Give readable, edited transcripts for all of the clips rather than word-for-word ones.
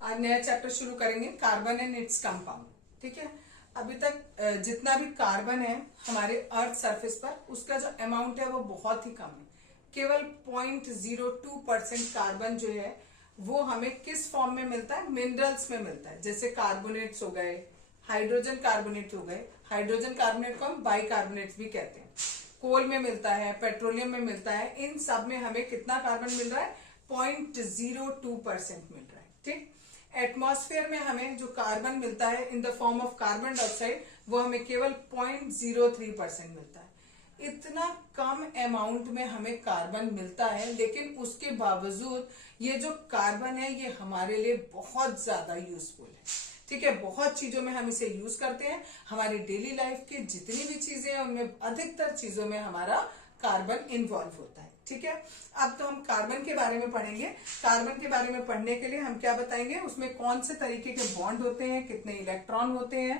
आज नया चैप्टर शुरू करेंगे, कार्बन एंड इट्स कंपाउंड। ठीक है, अभी तक जितना भी कार्बन है हमारे अर्थ सरफेस पर, उसका जो अमाउंट है वो बहुत ही कम है। केवल 0.02% कार्बन जो है वो हमें किस फॉर्म में मिलता है? मिनरल्स में मिलता है, जैसे कार्बोनेट्स हो गए, हाइड्रोजन कार्बोनेट हो गए। हाइड्रोजन कार्बोनेट को हम बाइकार्बोनेट्स भी कहते हैं। कोल में मिलता है, पेट्रोलियम में मिलता है। इन सब में हमें कितना कार्बन मिल रहा है? 0.02% मिल रहा है। ठीक, एटमॉस्फेयर में हमें जो कार्बन मिलता है in the form of carbon dioxide, वो हमें केवल 0.03% मिलता है। इतना कम अमाउंट में हमें कार्बन मिलता है, लेकिन उसके बावजूद ये जो कार्बन है ये हमारे लिए बहुत ज्यादा यूजफुल है। ठीक है, बहुत चीजों में हम इसे यूज करते हैं। हमारी डेली लाइफ की जितनी भी चीजें हैं उनमें अधिकतर चीजों में हमारा कार्बन इन्वॉल्व होता है। ठीक है, अब तो हम कार्बन के बारे में पढ़ेंगे। कार्बन के बारे में पढ़ने के लिए हम क्या बताएंगे? उसमें कौन से तरीके के बॉन्ड होते हैं, कितने इलेक्ट्रॉन होते हैं,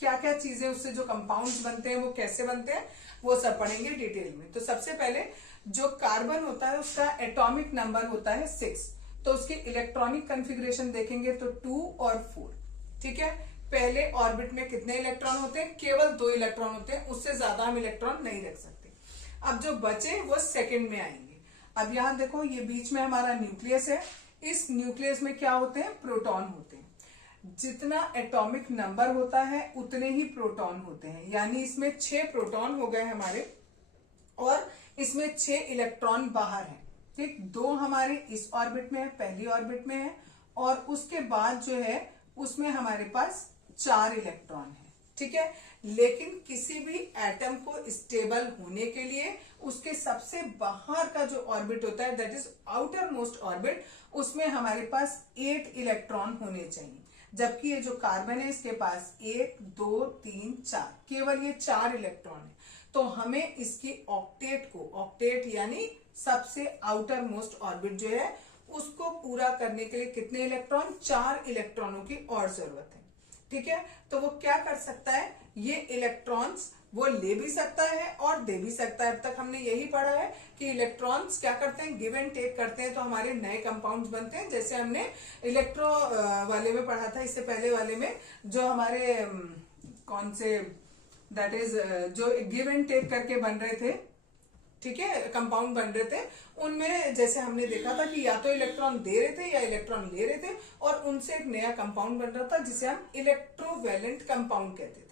क्या क्या चीजें उससे जो कंपाउंड्स बनते हैं वो कैसे बनते हैं, वो सब पढ़ेंगे डिटेल में। तो सबसे पहले जो कार्बन होता है उसका एटॉमिक नंबर होता है 6। तो उसकी इलेक्ट्रॉनिक कॉन्फ़िगरेशन देखेंगे तो 2 और 4। ठीक है, पहले ऑर्बिट में कितने इलेक्ट्रॉन होते हैं? केवल 2 इलेक्ट्रॉन होते हैं, उससे ज्यादा हम इलेक्ट्रॉन नहीं रख सकते। अब जो बचे वो सेकंड में आएंगे। अब यहां देखो, ये बीच में हमारा न्यूक्लियस है। इस न्यूक्लियस में क्या होते हैं? प्रोटॉन होते हैं। जितना एटॉमिक नंबर होता है उतने ही प्रोटॉन होते हैं, यानी इसमें 6 प्रोटॉन हो गए हमारे, और इसमें 6 इलेक्ट्रॉन बाहर हैं। ठीक, 2 हमारे इस ऑर्बिट में है, पहली ऑर्बिट में है, और उसके बाद जो है उसमें हमारे पास 4 इलेक्ट्रॉन है। ठीक है, लेकिन किसी भी एटम को स्टेबल होने के लिए उसके सबसे बाहर का जो ऑर्बिट होता है, that is outer most orbit, उसमें हमारे पास 8 इलेक्ट्रॉन होने चाहिए। जबकि ये जो कार्बन है इसके पास 1 2 3 4, केवल ये 4 इलेक्ट्रॉन है। तो हमें इसकी ऑक्टेट को, ऑक्टेट यानी सबसे आउटर मोस्ट ऑर्बिट जो है, उसको पूरा करने के लिए कितने इलेक्ट्रॉन? 4 इलेक्ट्रॉनों की और जरूरत है। ठीक है, तो वो क्या कर सकता है? ये इलेक्ट्रॉन्स वो ले भी सकता है और दे भी सकता है। अब तक हमने यही पढ़ा है कि इलेक्ट्रॉन्स क्या करते हैं? गिव एंड टेक करते हैं, तो हमारे नए कंपाउंड्स बनते हैं। जैसे हमने इलेक्ट्रो वाले में पढ़ा था, इससे पहले वाले में जो हमारे कौन से, दैट इज जो गिव एंड टेक करके बन रहे थे, ठीक है, कंपाउंड बन रहे थे, उनमें जैसे हमने देखा था कि या तो इलेक्ट्रॉन दे रहे थे या इलेक्ट्रॉन ले रहे थे, और उनसे एक नया कंपाउंड बन रहा था जिसे हम इलेक्ट्रोवैलेंट कंपाउंड कहते थे।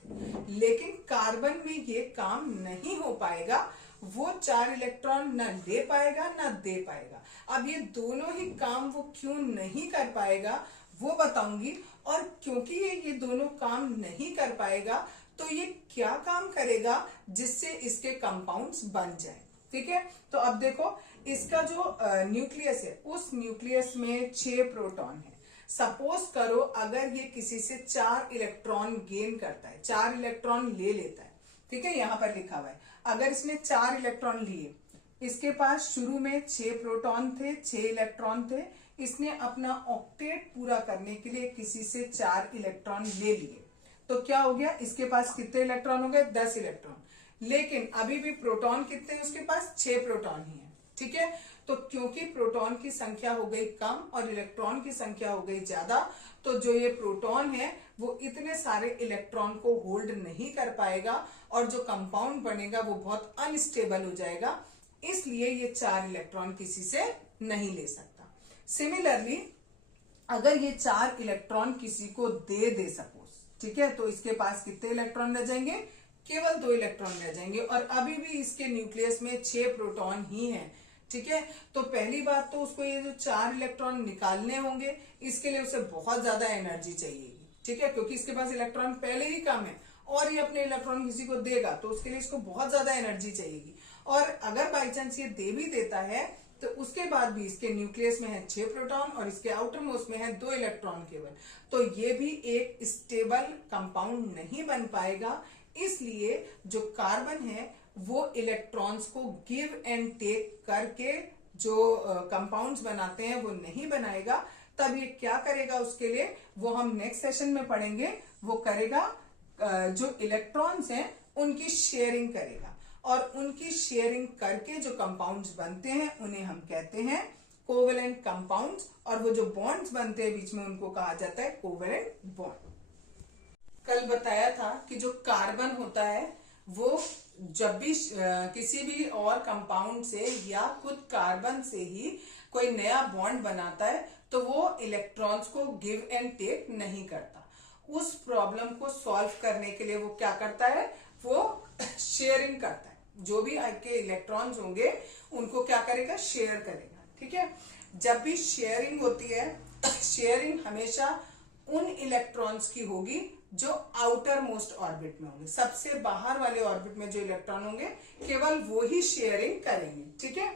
लेकिन कार्बन में ये काम नहीं हो पाएगा, वो 4 इलेक्ट्रॉन ना ले पाएगा ना दे पाएगा। अब ये दोनों ही काम वो क्यों नहीं कर पाएगा वो बताऊंगी, और क्योंकि ये दोनों काम नहीं कर पाएगा तो ये क्या काम करेगा जिससे इसके कंपाउंड्स बन जाए। ठीक है, तो अब देखो, इसका जो न्यूक्लियस है, उस न्यूक्लियस में 6 प्रोटॉन है। सपोज करो अगर ये किसी से 4 इलेक्ट्रॉन गेन करता है, 4 इलेक्ट्रॉन ले लेता है। ठीक है, यहां पर लिखा हुआ है, अगर इसने 4 इलेक्ट्रॉन लिए, इसके पास शुरू में 6 प्रोटॉन थे, 6 इलेक्ट्रॉन थे, इसने अपना ऑक्टेट पूरा करने के लिए किसी से 4 इलेक्ट्रॉन ले लिए, तो क्या हो गया? इसके पास कितने इलेक्ट्रॉन हो गए? 10 इलेक्ट्रॉन। लेकिन अभी भी प्रोटॉन कितने हैं उसके पास? 6 प्रोटॉन ही है। ठीक है, तो क्योंकि प्रोटॉन की संख्या हो गई कम और इलेक्ट्रॉन की संख्या हो गई ज्यादा, तो जो ये प्रोटॉन है वो इतने सारे इलेक्ट्रॉन को होल्ड नहीं कर पाएगा, और जो कंपाउंड बनेगा वो बहुत अनस्टेबल हो जाएगा। इसलिए ये 4 इलेक्ट्रॉन किसी से नहीं ले सकता। सिमिलरली अगर ये 4 इलेक्ट्रॉन किसी को दे सपोज, ठीक है, तो इसके पास कितने इलेक्ट्रॉन रह जाएंगे? केवल 2 इलेक्ट्रॉन रह जाएंगे, और अभी भी इसके न्यूक्लियस में 6 प्रोटॉन ही हैं। ठीक है, तो पहली बात तो उसको ये जो 4 इलेक्ट्रॉन निकालने होंगे, इसके लिए उसे बहुत ज्यादा एनर्जी चाहिए। ठीक है, क्योंकि इसके पास इलेक्ट्रॉन पहले ही कम है, और ये अपने इलेक्ट्रॉन किसी को देगा तो उसके लिए इसको बहुत ज्यादा एनर्जी चाहिए। और अगर बाई चांस ये दे भी देता है तो उसके बाद भी इसके न्यूक्लियस में है 6 प्रोटॉन और इसके आउटर मोस्ट में है 2 इलेक्ट्रॉन केवल, तो ये भी एक स्टेबल कंपाउंड नहीं बन पाएगा। इसलिए जो कार्बन है वो इलेक्ट्रॉन्स को गिव एंड टेक करके जो कंपाउंड्स बनाते हैं वो नहीं बनाएगा। तब ये क्या करेगा उसके लिए, वो हम नेक्स्ट सेशन में पढ़ेंगे। वो करेगा जो इलेक्ट्रॉन्स हैं उनकी शेयरिंग करेगा, और उनकी शेयरिंग करके जो कंपाउंड्स बनते हैं उन्हें हम कहते हैं कोवेलेंट कंपाउंड्स, और वो जो बॉन्ड्स बनते हैं बीच में उनको कहा जाता है कोवेलेंट बॉन्ड। कल बताया था कि जो कार्बन होता है वो जब भी किसी भी और कंपाउंड से या खुद कार्बन से ही कोई नया बॉन्ड बनाता है तो वो इलेक्ट्रॉन्स को गिव एंड टेक नहीं करता। उस प्रॉब्लम को सॉल्व करने के लिए वो क्या करता है, वो शेयरिंग करता है। जो भी आपके इलेक्ट्रॉन्स होंगे उनको क्या करेगा, शेयर करेगा। ठीक है, जब भी शेयरिंग होती है, शेयरिंग हमेशा उन इलेक्ट्रॉन्स की होगी जो आउटर मोस्ट ऑर्बिट में होंगे। सबसे बाहर वाले ऑर्बिट में जो इलेक्ट्रॉन होंगे केवल वो ही शेयरिंग करेंगे। ठीक है,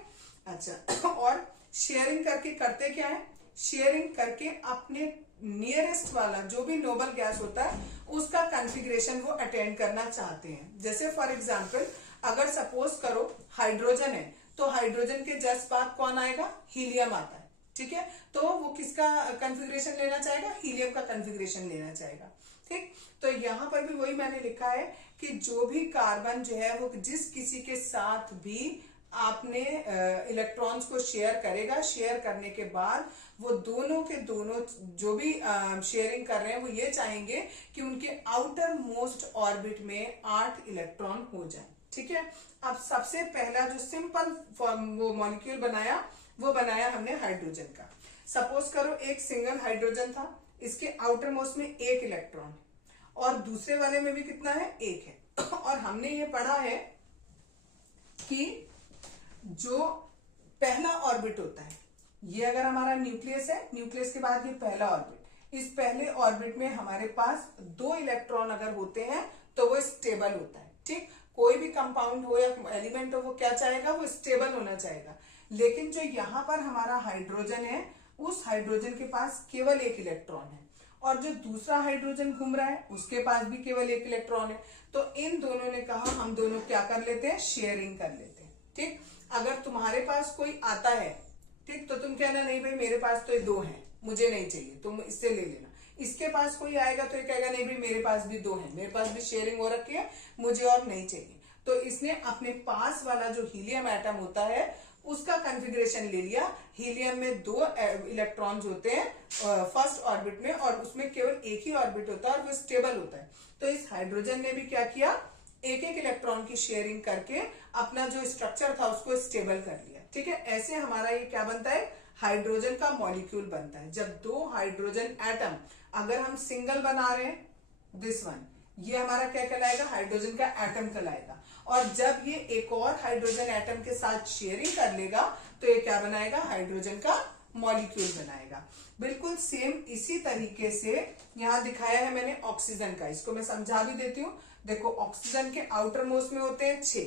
अच्छा, और शेयरिंग करके करते क्या है, शेयरिंग करके अपने नियरेस्ट वाला जो भी नोबल गैस होता है उसका कॉन्फ़िगरेशन वो अटेंड करना चाहते हैं। जैसे फॉर एग्जांपल अगर सपोज करो हाइड्रोजन है तो हाइड्रोजन के जस्ट बाद कौन आएगा, हीलियम आता है। ठीक है, तो वो किसका कॉन्फ़िगरेशन लेना चाहेगा, हीलियम का कॉन्फ़िगरेशन लेना चाहेगा। ठीक, तो यहां पर भी वही मैंने लिखा है कि जो भी कार्बन जो है वो जिस किसी के साथ भी आपने इलेक्ट्रॉन्स को शेयर करेगा, शेयर करने के बाद वो दोनों के दोनों जो भी शेयरिंग कर रहे हैं वो ये चाहेंगे कि उनके आउटर मोस्ट ऑर्बिट में 8 इलेक्ट्रॉन हो जाए। ठीक है, अब सबसे पहला जो सिंपल वो मॉलिक्यूल बनाया वो बनाया हमने हाइड्रोजन का। सपोज करो एक सिंगल हाइड्रोजन था, इसके आउटर मोस्ट में 1 इलेक्ट्रॉन है और दूसरे वाले में भी कितना है, 1 है। और हमने ये पढ़ा है कि जो पहला ऑर्बिट होता है, ये अगर हमारा न्यूक्लियस है, न्यूक्लियस के बाद ये पहला ऑर्बिट, इस पहले ऑर्बिट में हमारे पास 2 इलेक्ट्रॉन अगर होते हैं तो वो स्टेबल होता है। ठीक, कोई भी कंपाउंड हो या एलिमेंट हो वो क्या चाहेगा, वो स्टेबल होना चाहेगा। लेकिन जो यहाँ पर हमारा हाइड्रोजन है उस हाइड्रोजन के पास केवल 1 इलेक्ट्रॉन है और जो दूसरा हाइड्रोजन घूम रहा है उसके पास भी केवल 1 इलेक्ट्रॉन है। तो इन दोनों ने कहा हम दोनों क्या कर लेते हैं, शेयरिंग कर लेते हैं। ठीक, अगर तुम्हारे पास कोई आता है, ठीक, तो तुम कहना नहीं भाई मेरे पास तो ये 2 हैं, मुझे नहीं चाहिए, तुम इससे ले लेना। इसके पास कोई आएगा तो ये कहेगा नहीं भाई मेरे पास भी 2 हैं, मेरे पास भी शेयरिंग हो रखी है, मुझे और नहीं चाहिए। तो इसने अपने पास वाला जो हीलियम एटम होता है उसका कॉन्फ़िगरेशन ले लिया। हीलियम में 2 इलेक्ट्रॉन्स होते हैं फर्स्ट ऑर्बिट में और उसमें केवल 1 ही ऑर्बिट होता है और वो स्टेबल होता है। तो इस हाइड्रोजन ने भी क्या किया, 1-1 इलेक्ट्रॉन की शेयरिंग करके अपना जो स्ट्रक्चर था उसको स्टेबल कर लिया। ठीक है, ऐसे हमारा ये क्या बनता है, हाइड्रोजन का मॉलिक्यूल बनता है। जब 2 हाइड्रोजन एटम अगर हम सिंगल बना रहे हैं, दिस वन, ये हमारा क्या कहलाएगा, हाइड्रोजन का एटम कहलाएगा। और जब ये एक और हाइड्रोजन एटम के साथ शेयरिंग कर लेगा तो ये क्या बनाएगा, हाइड्रोजन का मॉलिक्यूल बनाएगा। बिल्कुल सेम इसी तरीके से यहाँ दिखाया है मैंने ऑक्सीजन का, इसको मैं समझा भी देती हूँ। देखो ऑक्सीजन के आउटर मोस्ट में होते हैं 6,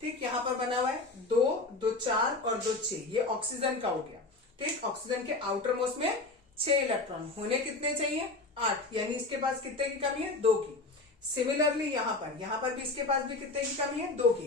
ठीक, यहाँ पर बना हुआ है 2, 2 4 और 2 6, ये ऑक्सीजन का हो गया। ठीक, ऑक्सीजन के आउटर मोस्ट में 6 इलेक्ट्रॉन होने कितने चाहिए, 8, यानी इसके पास कितने की कमी है, 2 की। सिमिलरली यहाँ पर भी इसके पास भी कितने की कमी है, 2 की।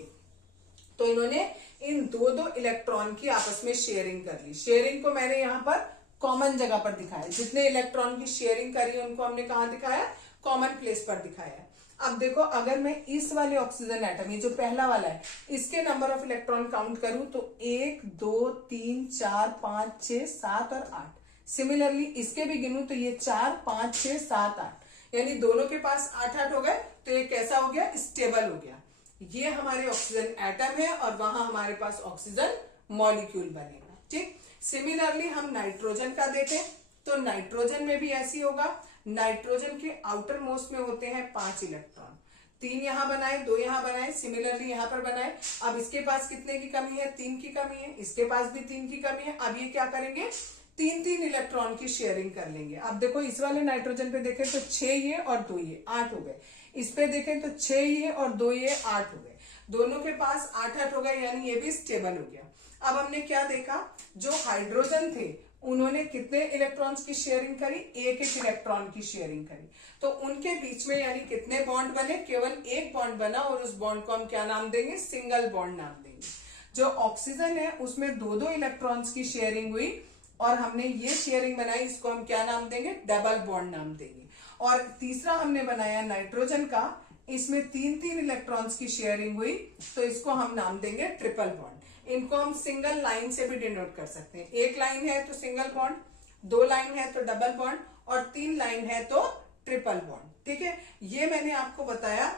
तो इन्होंने इन 2-2 इलेक्ट्रॉन की आपस में शेयरिंग कर ली। शेयरिंग को मैंने यहाँ पर कॉमन जगह पर दिखाया, जितने इलेक्ट्रॉन की शेयरिंग करी है उनको हमने कहा दिखाया, कॉमन प्लेस पर दिखाया। अब देखो अगर मैं इस वाले ऑक्सीजन एटम, ये जो पहला वाला है, इसके नंबर ऑफ इलेक्ट्रॉन काउंट करूं तो 1 2 3 4 5 6 7 और 8। सिमिलरली इसके भी गिनूं तो ये 4 5 6 7 8, यानी दोनों के पास 8-8 हो गए। तो ये कैसा हो गया, स्टेबल हो गया। ये हमारे ऑक्सीजन एटम है और वहां हमारे पास ऑक्सीजन मॉलिक्यूल बनेगा। ठीक, सिमिलरली हम नाइट्रोजन का देखें तो नाइट्रोजन में भी ऐसी होगा। नाइट्रोजन के आउटर मोस्ट में होते हैं 5 इलेक्ट्रॉन, 3 यहां बनाए, 2 यहां बनाए, सिमिलरली यहां पर बनाए। अब इसके पास कितने की कमी है, 3 की कमी है, इसके पास भी 3 की कमी है। अब ये क्या करेंगे, 3-3 इलेक्ट्रॉन की शेयरिंग कर लेंगे। अब देखो इस वाले नाइट्रोजन पे देखें तो 6 ये और 2 ये 8 हो गए। इस पे देखें तो 6 ये और 2 ये 8 हो गए। दोनों के पास 8-8 हो गए, यानी ये भी स्टेबल हो गया। अब हमने क्या देखा, जो हाइड्रोजन थे उन्होंने कितने इलेक्ट्रॉन्स की शेयरिंग करी, 1-1 इलेक्ट्रॉन की शेयरिंग करी। तो उनके बीच में यानी कितने बॉन्ड बने, केवल 1 बॉन्ड बना और उस बॉन्ड को हम क्या नाम देंगे, सिंगल बॉन्ड नाम देंगे। जो ऑक्सीजन है उसमें 2-2 इलेक्ट्रॉन्स की शेयरिंग हुई और हमने ये शेयरिंग बनाई, इसको हम क्या नाम देंगे, डबल बॉन्ड नाम देंगे। और तीसरा हमने बनाया नाइट्रोजन का, इसमें 3-3 इलेक्ट्रॉन्स की शेयरिंग हुई तो इसको हम नाम देंगे ट्रिपल बॉन्ड। इनको हम सिंगल लाइन से भी डिनोट कर सकते हैं। एक लाइन है तो सिंगल बॉन्ड, 2 लाइन है तो डबल बॉन्ड, और 3 लाइन है तो ट्रिपल बॉन्ड। ठीक है, ये मैंने आपको बताया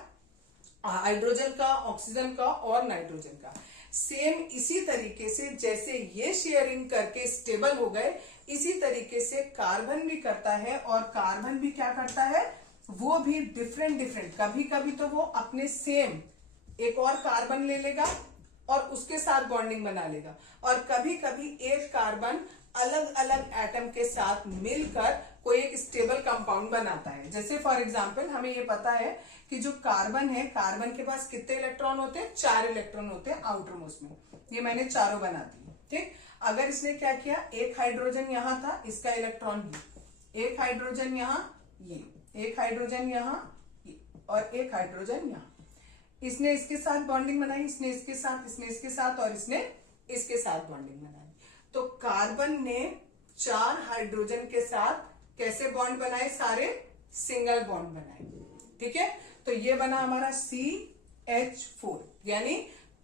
हाइड्रोजन का, ऑक्सीजन का और नाइट्रोजन का। सेम इसी तरीके से जैसे ये शेयरिंग करके स्टेबल हो गए, इसी तरीके से कार्बन भी करता है। और कार्बन भी क्या करता है, वो भी डिफरेंट डिफरेंट, कभी कभी तो वो अपने सेम एक और कार्बन ले लेगा और उसके साथ बॉन्डिंग बना लेगा, और कभी कभी एक कार्बन अलग अलग एटम के साथ मिलकर कोई एक स्टेबल कंपाउंड बनाता है। जैसे फॉर एग्जांपल हमें ये पता है कि जो कार्बन है, कार्बन के पास कितने इलेक्ट्रॉन होते हैं, 4 इलेक्ट्रॉन होते हैं आउटर मोस्ट में। ये मैंने चारों बना दी। ठीक, अगर इसने क्या किया, एक हाइड्रोजन यहां था, इसका इलेक्ट्रॉन ये, एक हाइड्रोजन यहां, ये एक हाइड्रोजन यहां, ये और एक हाइड्रोजन यहां, इसने इसके साथ बॉन्डिंग बनाई, इसने इसके साथ, इसने इसके साथ और इसने इसके साथ बॉन्डिंग बनाई। तो कार्बन ने 4 हाइड्रोजन के साथ कैसे बॉन्ड बनाए, सारे सिंगल बॉन्ड बनाए। ठीक है, तो ये बना हमारा CH4, यानी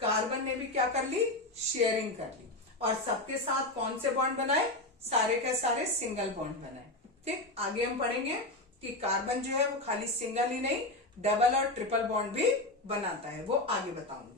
कार्बन ने भी क्या कर ली, शेयरिंग कर ली, और सबके साथ कौन से बॉन्ड बनाए, सारे के सारे सिंगल बॉन्ड बनाए। ठीक, आगे हम पढ़ेंगे कि कार्बन जो है वो खाली सिंगल ही नहीं, डबल और ट्रिपल बॉन्ड भी बनाता है, वो आगे बताऊंगी।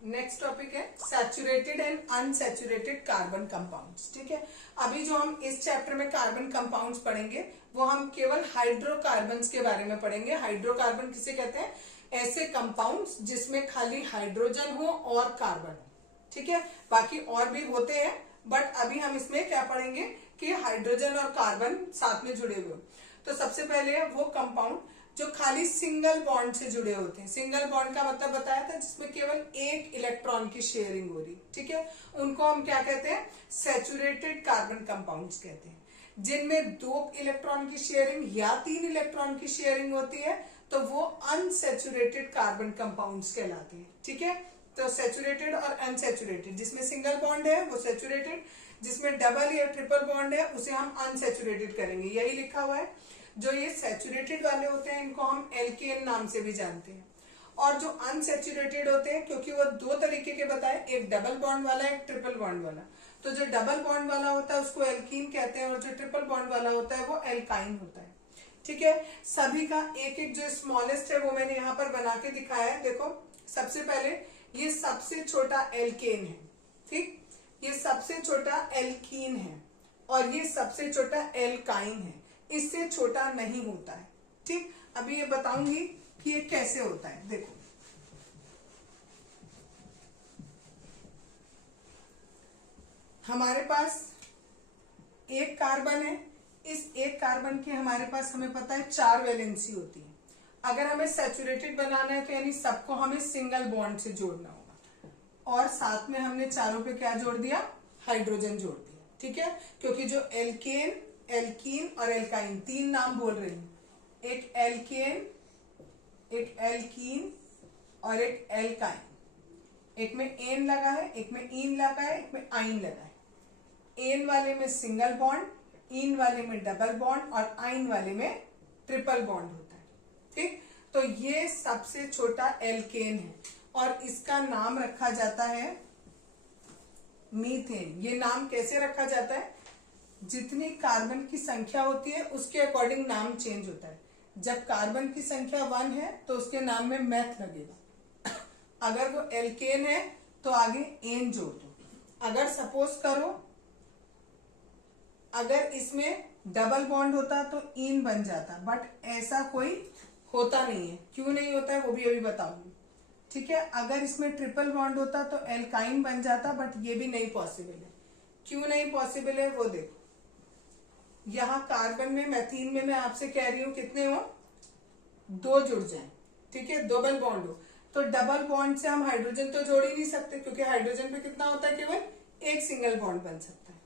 नेक्स्ट टॉपिक है saturated and unsaturated carbon compounds. ठीक है, अभी जो हम इस चैप्टर में कार्बन कंपाउंड्स पढ़ेंगे वो हम केवल हाइड्रोकार्बन्स के बारे में पढ़ेंगे। हाइड्रोकार्बन किसे कहते हैं? ऐसे कंपाउंड्स जिसमें खाली हाइड्रोजन हो और कार्बन हो। ठीक है, बाकी और भी होते हैं, बट अभी हम इसमें क्या पढ़ेंगे कि हाइड्रोजन और कार्बन साथ में जुड़े हुए। तो सबसे पहले है वो कंपाउंड जो खाली सिंगल बॉन्ड से जुड़े होते हैं। सिंगल बॉन्ड का मतलब बताया था, जिसमें केवल एक इलेक्ट्रॉन की शेयरिंग हो रही। ठीक है, उनको हम क्या कहते हैं? सैचुरेटेड कार्बन कंपाउंड्स कहते हैं। जिनमें 2 इलेक्ट्रॉन की शेयरिंग या 3 इलेक्ट्रॉन की शेयरिंग होती है तो वो अनसैचुरेटेड कार्बन कंपाउंड्स कहलाते हैं। ठीक है, तो सैचुरेटेड और अनसैचुरेटेड, जिसमें सिंगल बॉन्ड है वो सैचुरेटेड, जिसमें डबल या ट्रिपल बॉन्ड है उसे हम अनसैचुरेटेड करेंगे। यही लिखा हुआ है। जो ये सैचुरेटेड वाले होते हैं इनको हम एल्केन नाम से भी जानते हैं। और जो अनसैचुरेटेड होते हैं, क्योंकि वो 2 तरीके के बताए, एक डबल बॉन्ड वाला एक ट्रिपल बॉन्ड वाला, तो जो डबल बॉन्ड वाला होता है उसको एल्कीन कहते हैं और जो ट्रिपल बॉन्ड वाला होता है वो एल्काइन होता है। ठीक है, सभी का एक एक जो स्मॉलेस्ट है वो मैंने यहाँ पर बना के दिखाया है। देखो, सबसे पहले ये सबसे छोटा एल्केन है। ठीक, ये सबसे छोटा एल्कीन है और ये सबसे छोटा एल्काइन है। इससे छोटा नहीं होता है। ठीक, अभी ये बताऊंगी कि ये कैसे होता है। देखो, हमारे पास एक कार्बन है। इस एक कार्बन के हमारे पास हमें पता है 4 वैलेंसी होती है। अगर हमें सैचुरेटेड बनाना है तो यानी सबको हमें सिंगल बॉन्ड से जोड़ना होगा। और साथ में हमने चारों पे क्या जोड़ दिया? हाइड्रोजन जोड़ दिया। ठीक है, क्योंकि जो एल्केन, एल्कीन और एल्काइन, 3 नाम बोल रही हूं, एक एल्केन, एक एल्कीन और एक एल्काइन। एक में एन लगा है, एक में इन लगा है, एक में आइन लगा है। एन वाले में सिंगल बॉन्ड, इन वाले में डबल बॉन्ड और आइन वाले में ट्रिपल बॉन्ड होता है। ठीक, तो ये सबसे छोटा एल्केन है और इसका नाम रखा जाता है मीथेन। ये नाम कैसे रखा जाता है? जितनी कार्बन की संख्या होती है उसके अकॉर्डिंग नाम चेंज होता है। जब कार्बन की संख्या 1 है तो उसके नाम में मैथ लगेगा। अगर वो एल्केन है तो आगे एन जोड़ दो। अगर सपोज करो अगर इसमें डबल बॉन्ड होता तो इन बन जाता, बट ऐसा कोई होता नहीं है। क्यों नहीं होता है वो भी अभी बताऊंगी। ठीक है, अगर इसमें ट्रिपल बॉन्ड होता तो एल्काइन बन जाता, बट ये भी नहीं पॉसिबल है। क्यों नहीं पॉसिबल है वो देखो। यहाँ कार्बन में, मैथीन में मैं आपसे कह रही हूं कितने हो? 2 जुड़ जाए। ठीक है, डबल बॉन्ड हो तो डबल बॉन्ड से हम हाइड्रोजन तो जोड़ ही नहीं सकते, क्योंकि हाइड्रोजन पे कितना होता है? केवल एक सिंगल बॉन्ड बन सकता है।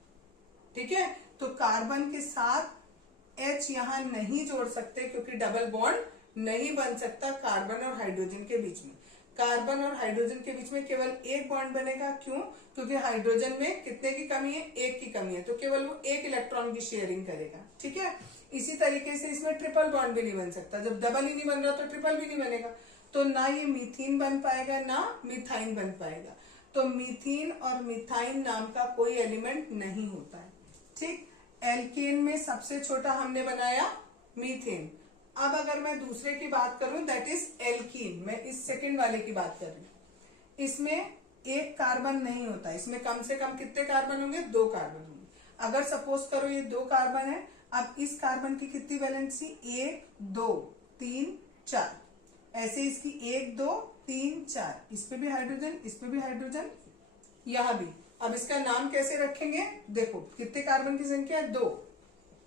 ठीक है, तो कार्बन के साथ H यहां नहीं जोड़ सकते क्योंकि डबल बॉन्ड नहीं बन सकता कार्बन और हाइड्रोजन के बीच में। कार्बन और हाइड्रोजन के बीच में केवल एक बॉन्ड बनेगा। क्यों? क्योंकि हाइड्रोजन में कितने की कमी है? एक की कमी है, तो केवल वो एक इलेक्ट्रॉन की शेयरिंग करेगा। ठीक है, इसी तरीके से इसमें ट्रिपल बॉन्ड भी नहीं बन सकता। जब डबल ही नहीं बन रहा तो ट्रिपल भी नहीं बनेगा, तो ना ये मीथीन बन पाएगा ना मिथाइन बन पाएगा। तो मीथीन और मिथाइन नाम का कोई एलिमेंट नहीं होता है। ठीक, एल्केन में सबसे छोटा हमने बनाया मीथेन। अब अगर मैं दूसरे की बात करूं, दैट इज एल्कीन, मैं इस सेकंड वाले की बात कर रही हूं। इसमें एक कार्बन नहीं होता, इसमें कम से कम कितने कार्बन होंगे? 2 कार्बन होंगे। अगर सपोज करो ये 2 कार्बन है, अब इस कार्बन की कितनी वैलेंसी? 1 2 3 4, ऐसे इसकी 1 2 3 4, इस पे भी हाइड्रोजन, इस पे भी हाइड्रोजन, यहां भी। अब इसका नाम कैसे रखेंगे? देखो, कितने कार्बन की संख्या है? 2।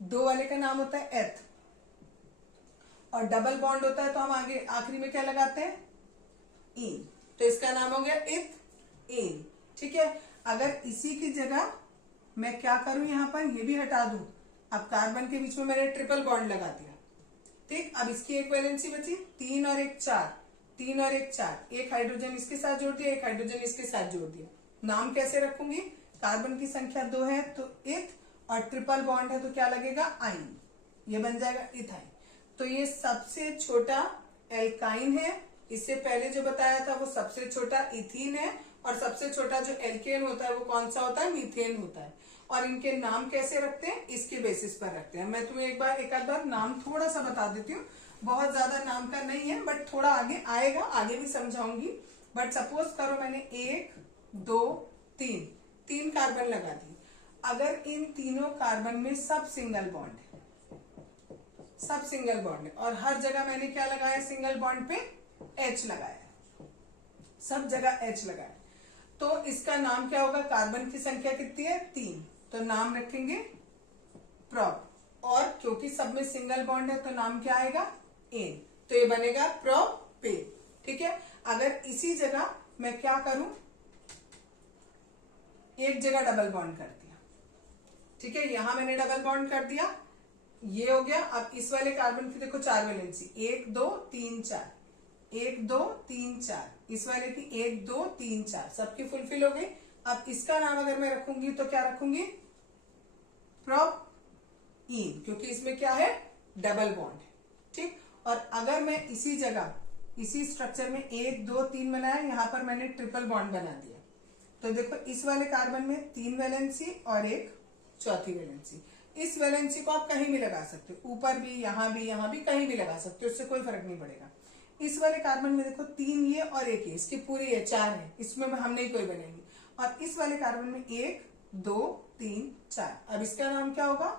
2 वाले का नाम होता है एथ, और डबल बॉन्ड होता है तो हम आगे आखिरी में क्या लगाते हैं? इन, तो इसका नाम हो गया इथ इन। ठीक है, अगर इसी की जगह मैं क्या करूं, यहां पर ये भी हटा दूं। अब कार्बन के बीच में मैंने ट्रिपल बॉन्ड लगा दिया। ठीक, अब इसकी एक वैलेंसी बची, 3 और 1 4, 3 और 1 4, एक हाइड्रोजन इसके साथ जोड़ दिया, एक हाइड्रोजन इसके साथ जोड़ दिया। नाम कैसे रखूंगी? कार्बन की संख्या 2 है तो इथ, और ट्रिपल बॉन्ड है तो क्या लगेगा? आइन, ये बन जाएगा इथाइन। तो ये सबसे छोटा एल्काइन है। इससे पहले जो बताया था वो सबसे छोटा इथीन है, और सबसे छोटा जो एल्केन होता है वो कौन सा होता है? मीथेन होता है। और इनके नाम कैसे रखते हैं? इसके बेसिस पर रखते हैं। मैं तुम्हें एक आध बार नाम थोड़ा सा बता देती हूँ, बहुत ज्यादा नाम का नहीं है, बट थोड़ा आगे आएगा, आगे भी समझाऊंगी। बट सपोज करो मैंने 1 2 3 कार्बन लगा दी। अगर इन तीनों कार्बन में सब सिंगल बॉन्ड है, सब सिंगल बॉन्ड है, और हर जगह मैंने क्या लगाया, सिंगल बॉन्ड पे H लगाया, सब जगह H लगाया, तो इसका नाम क्या होगा, कार्बन की संख्या कितनी है 3, तो नाम रखेंगे प्रोप, और क्योंकि सब में सिंगल बॉन्ड है तो नाम क्या आएगा, एन, तो ये बनेगा प्रोपेन। ठीक है, अगर इसी जगह मैं क्या करूं, एक जगह डबल बॉन्ड कर दिया, ठीक है, यहां मैंने डबल बॉन्ड कर दिया, ये हो गया। अब इस वाले कार्बन की देखो 4 वैलेंसी, 1 2 3 4, 1 2 3 4, इस वाले की 1 2 3 4, सबकी फुलफिल हो गई। अब इसका नाम अगर मैं रखूंगी तो क्या रखूंगी, प्रोप इन, क्योंकि इसमें क्या है, डबल बॉन्ड है। ठीक, और अगर मैं इसी जगह इसी स्ट्रक्चर में 1 2 3 बनाया, यहां पर मैंने ट्रिपल बॉन्ड बना दिया, तो देखो इस वाले कार्बन में 3 वैलेंसी और एक चौथी वैलेंसी। इस वैलेंसी को आप कहीं भी लगा सकते हो, ऊपर भी, यहां भी कहीं भी लगा सकते हो, इससे कोई फर्क नहीं पड़ेगा। इस वाले कार्बन में देखो 3 ये और 1 ये, इसकी पूरी है 4 है, इसमें हम नहीं कोई बनेंगे। और इस वाले कार्बन में 1 2 3 4, अब इसका नाम क्या होगा,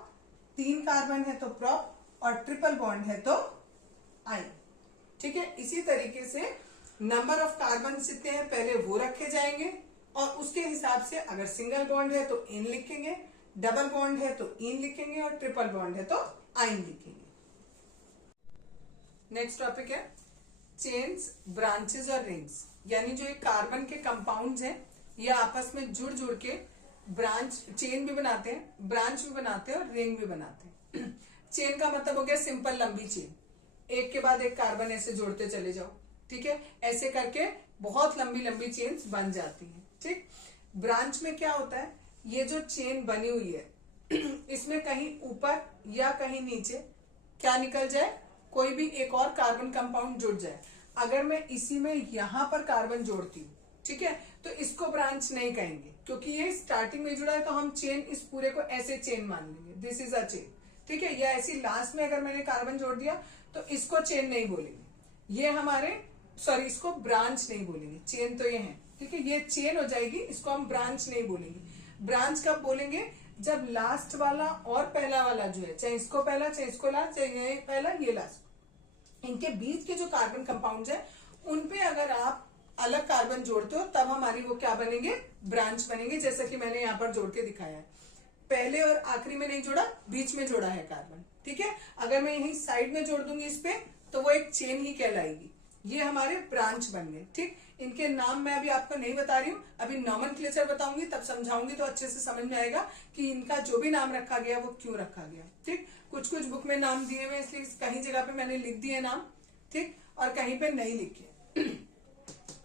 3 कार्बन है तो प्रोप, और ट्रिपल बॉन्ड है तो आइन। ठीक है, इसी तरीके से नंबर ऑफ कार्बन जितने हैं पहले वो रखे जाएंगे, और उसके हिसाब से अगर सिंगल बॉन्ड है तो इन लिखेंगे, डबल बॉन्ड है तो इन लिखेंगे, और ट्रिपल बॉन्ड है तो आइन लिखेंगे। नेक्स्ट टॉपिक है चेन्स, ब्रांचेस और रिंग्स, यानी जो ये कार्बन के कंपाउंड्स हैं ये आपस में जुड़ जुड़ के ब्रांच, चेन भी बनाते हैं, ब्रांच भी बनाते हैं और रिंग भी बनाते हैं। चेन का मतलब हो गया सिंपल लंबी चेन, एक के बाद एक कार्बन ऐसे जोड़ते चले जाओ, ठीक है, ऐसे करके बहुत लंबी लंबी चेन्स बन जाती हैं। ठीक, ब्रांच में क्या होता है, ये जो चेन बनी हुई है इसमें कहीं ऊपर या कहीं नीचे क्या निकल जाए, कोई भी एक और कार्बन कंपाउंड जुड़ जाए। अगर मैं इसी में यहां पर कार्बन जोड़ती हूँ, ठीक है, तो इसको ब्रांच नहीं कहेंगे, क्योंकि ये स्टार्टिंग में जुड़ा है, तो हम चेन, इस पूरे को ऐसे चेन मान लेंगे, दिस इज अ चेन। ठीक है, या ऐसी लास्ट में अगर मैंने कार्बन जोड़ दिया तो इसको चेन नहीं बोलेंगे, ये हमारे, सॉरी, इसको ब्रांच नहीं बोलेंगे, चेन तो ये है, ठीक है, ये चेन हो जाएगी, इसको हम ब्रांच नहीं बोलेंगे। ब्रांच कब बोलेंगे, जब लास्ट वाला और पहला वाला जो है, चाहे इसको पहला, चाहे इसको लास्ट, चाहे ये पहला ये लास्ट, इनके बीच के जो कार्बन कंपाउंड है उनपे अगर आप अलग कार्बन जोड़ते हो तब हमारी वो क्या बनेंगे, ब्रांच बनेंगे, जैसा कि मैंने यहाँ पर जोड़ के दिखाया है। पहले और आखिरी में नहीं जोड़ा, बीच में जोड़ा है कार्बन। ठीक है, अगर मैं यही साइड में जोड़ दूंगी इस पे तो वो एक चेन ही कहलाएगी, ये हमारे ब्रांच बन गए। ठीक, इनके नाम मैं अभी आपको नहीं बता रही हूँ, अभी नॉमेनक्लेचर बताऊंगी तब समझाऊंगी तो अच्छे से समझ में आएगा कि इनका जो भी नाम रखा गया वो क्यों रखा गया। ठीक, कुछ कुछ बुक में नाम दिए हुए, इसलिए कहीं जगह पे मैंने लिख दिए नाम, ठीक, और कहीं पे नहीं लिखे।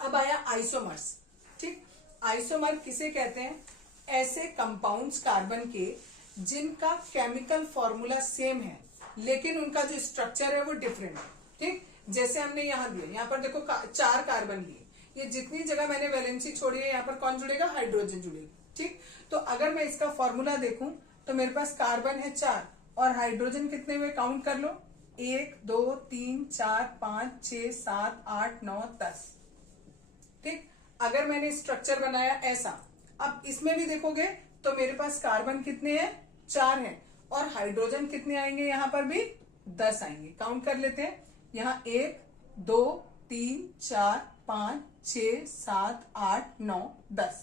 अब आया आइसोमर्स। ठीक, आइसोमर किसे कहते हैं, ऐसे कंपाउंड्स कार्बन के जिनका केमिकल फॉर्मूला सेम है लेकिन उनका जो स्ट्रक्चर है वो डिफरेंट है। ठीक, जैसे हमने यहाँ दिया, यहाँ पर देखो 4 कार्बन लिए, ये जितनी जगह मैंने वैलेंसी छोड़ी है यहाँ पर कौन जुड़ेगा, हाइड्रोजन जुड़ेगा। ठीक, तो अगर मैं इसका फॉर्मूला देखूं तो मेरे पास कार्बन है 4 और हाइड्रोजन कितने हुए, काउंट कर लो, 1 2 3 4 5 6 7 8 9 10। ठीक, अगर मैंने स्ट्रक्चर बनाया ऐसा, अब इसमें भी देखोगे तो मेरे पास कार्बन कितने हैं, 4 हैं, और हाइड्रोजन कितने आएंगे, यहाँ पर भी 10 आएंगे। काउंट कर लेते हैं, यहाँ 1 2 3 4 5 6 7 8 9 10।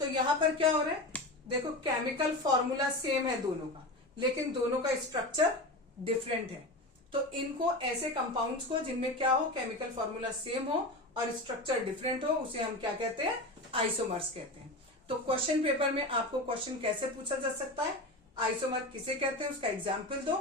तो यहाँ पर क्या हो रहा है, देखो केमिकल फॉर्मूला सेम है दोनों का, लेकिन दोनों का स्ट्रक्चर डिफरेंट है। तो इनको, ऐसे कंपाउंड्स को जिनमें क्या हो, केमिकल फॉर्मूला सेम हो और स्ट्रक्चर डिफरेंट हो, उसे हम क्या कहते हैं, आइसोमर्स कहते हैं। तो क्वेश्चन पेपर में आपको क्वेश्चन कैसे पूछा जा सकता है, आइसोमर किसे कहते हैं, उसका एग्जाम्पल दो,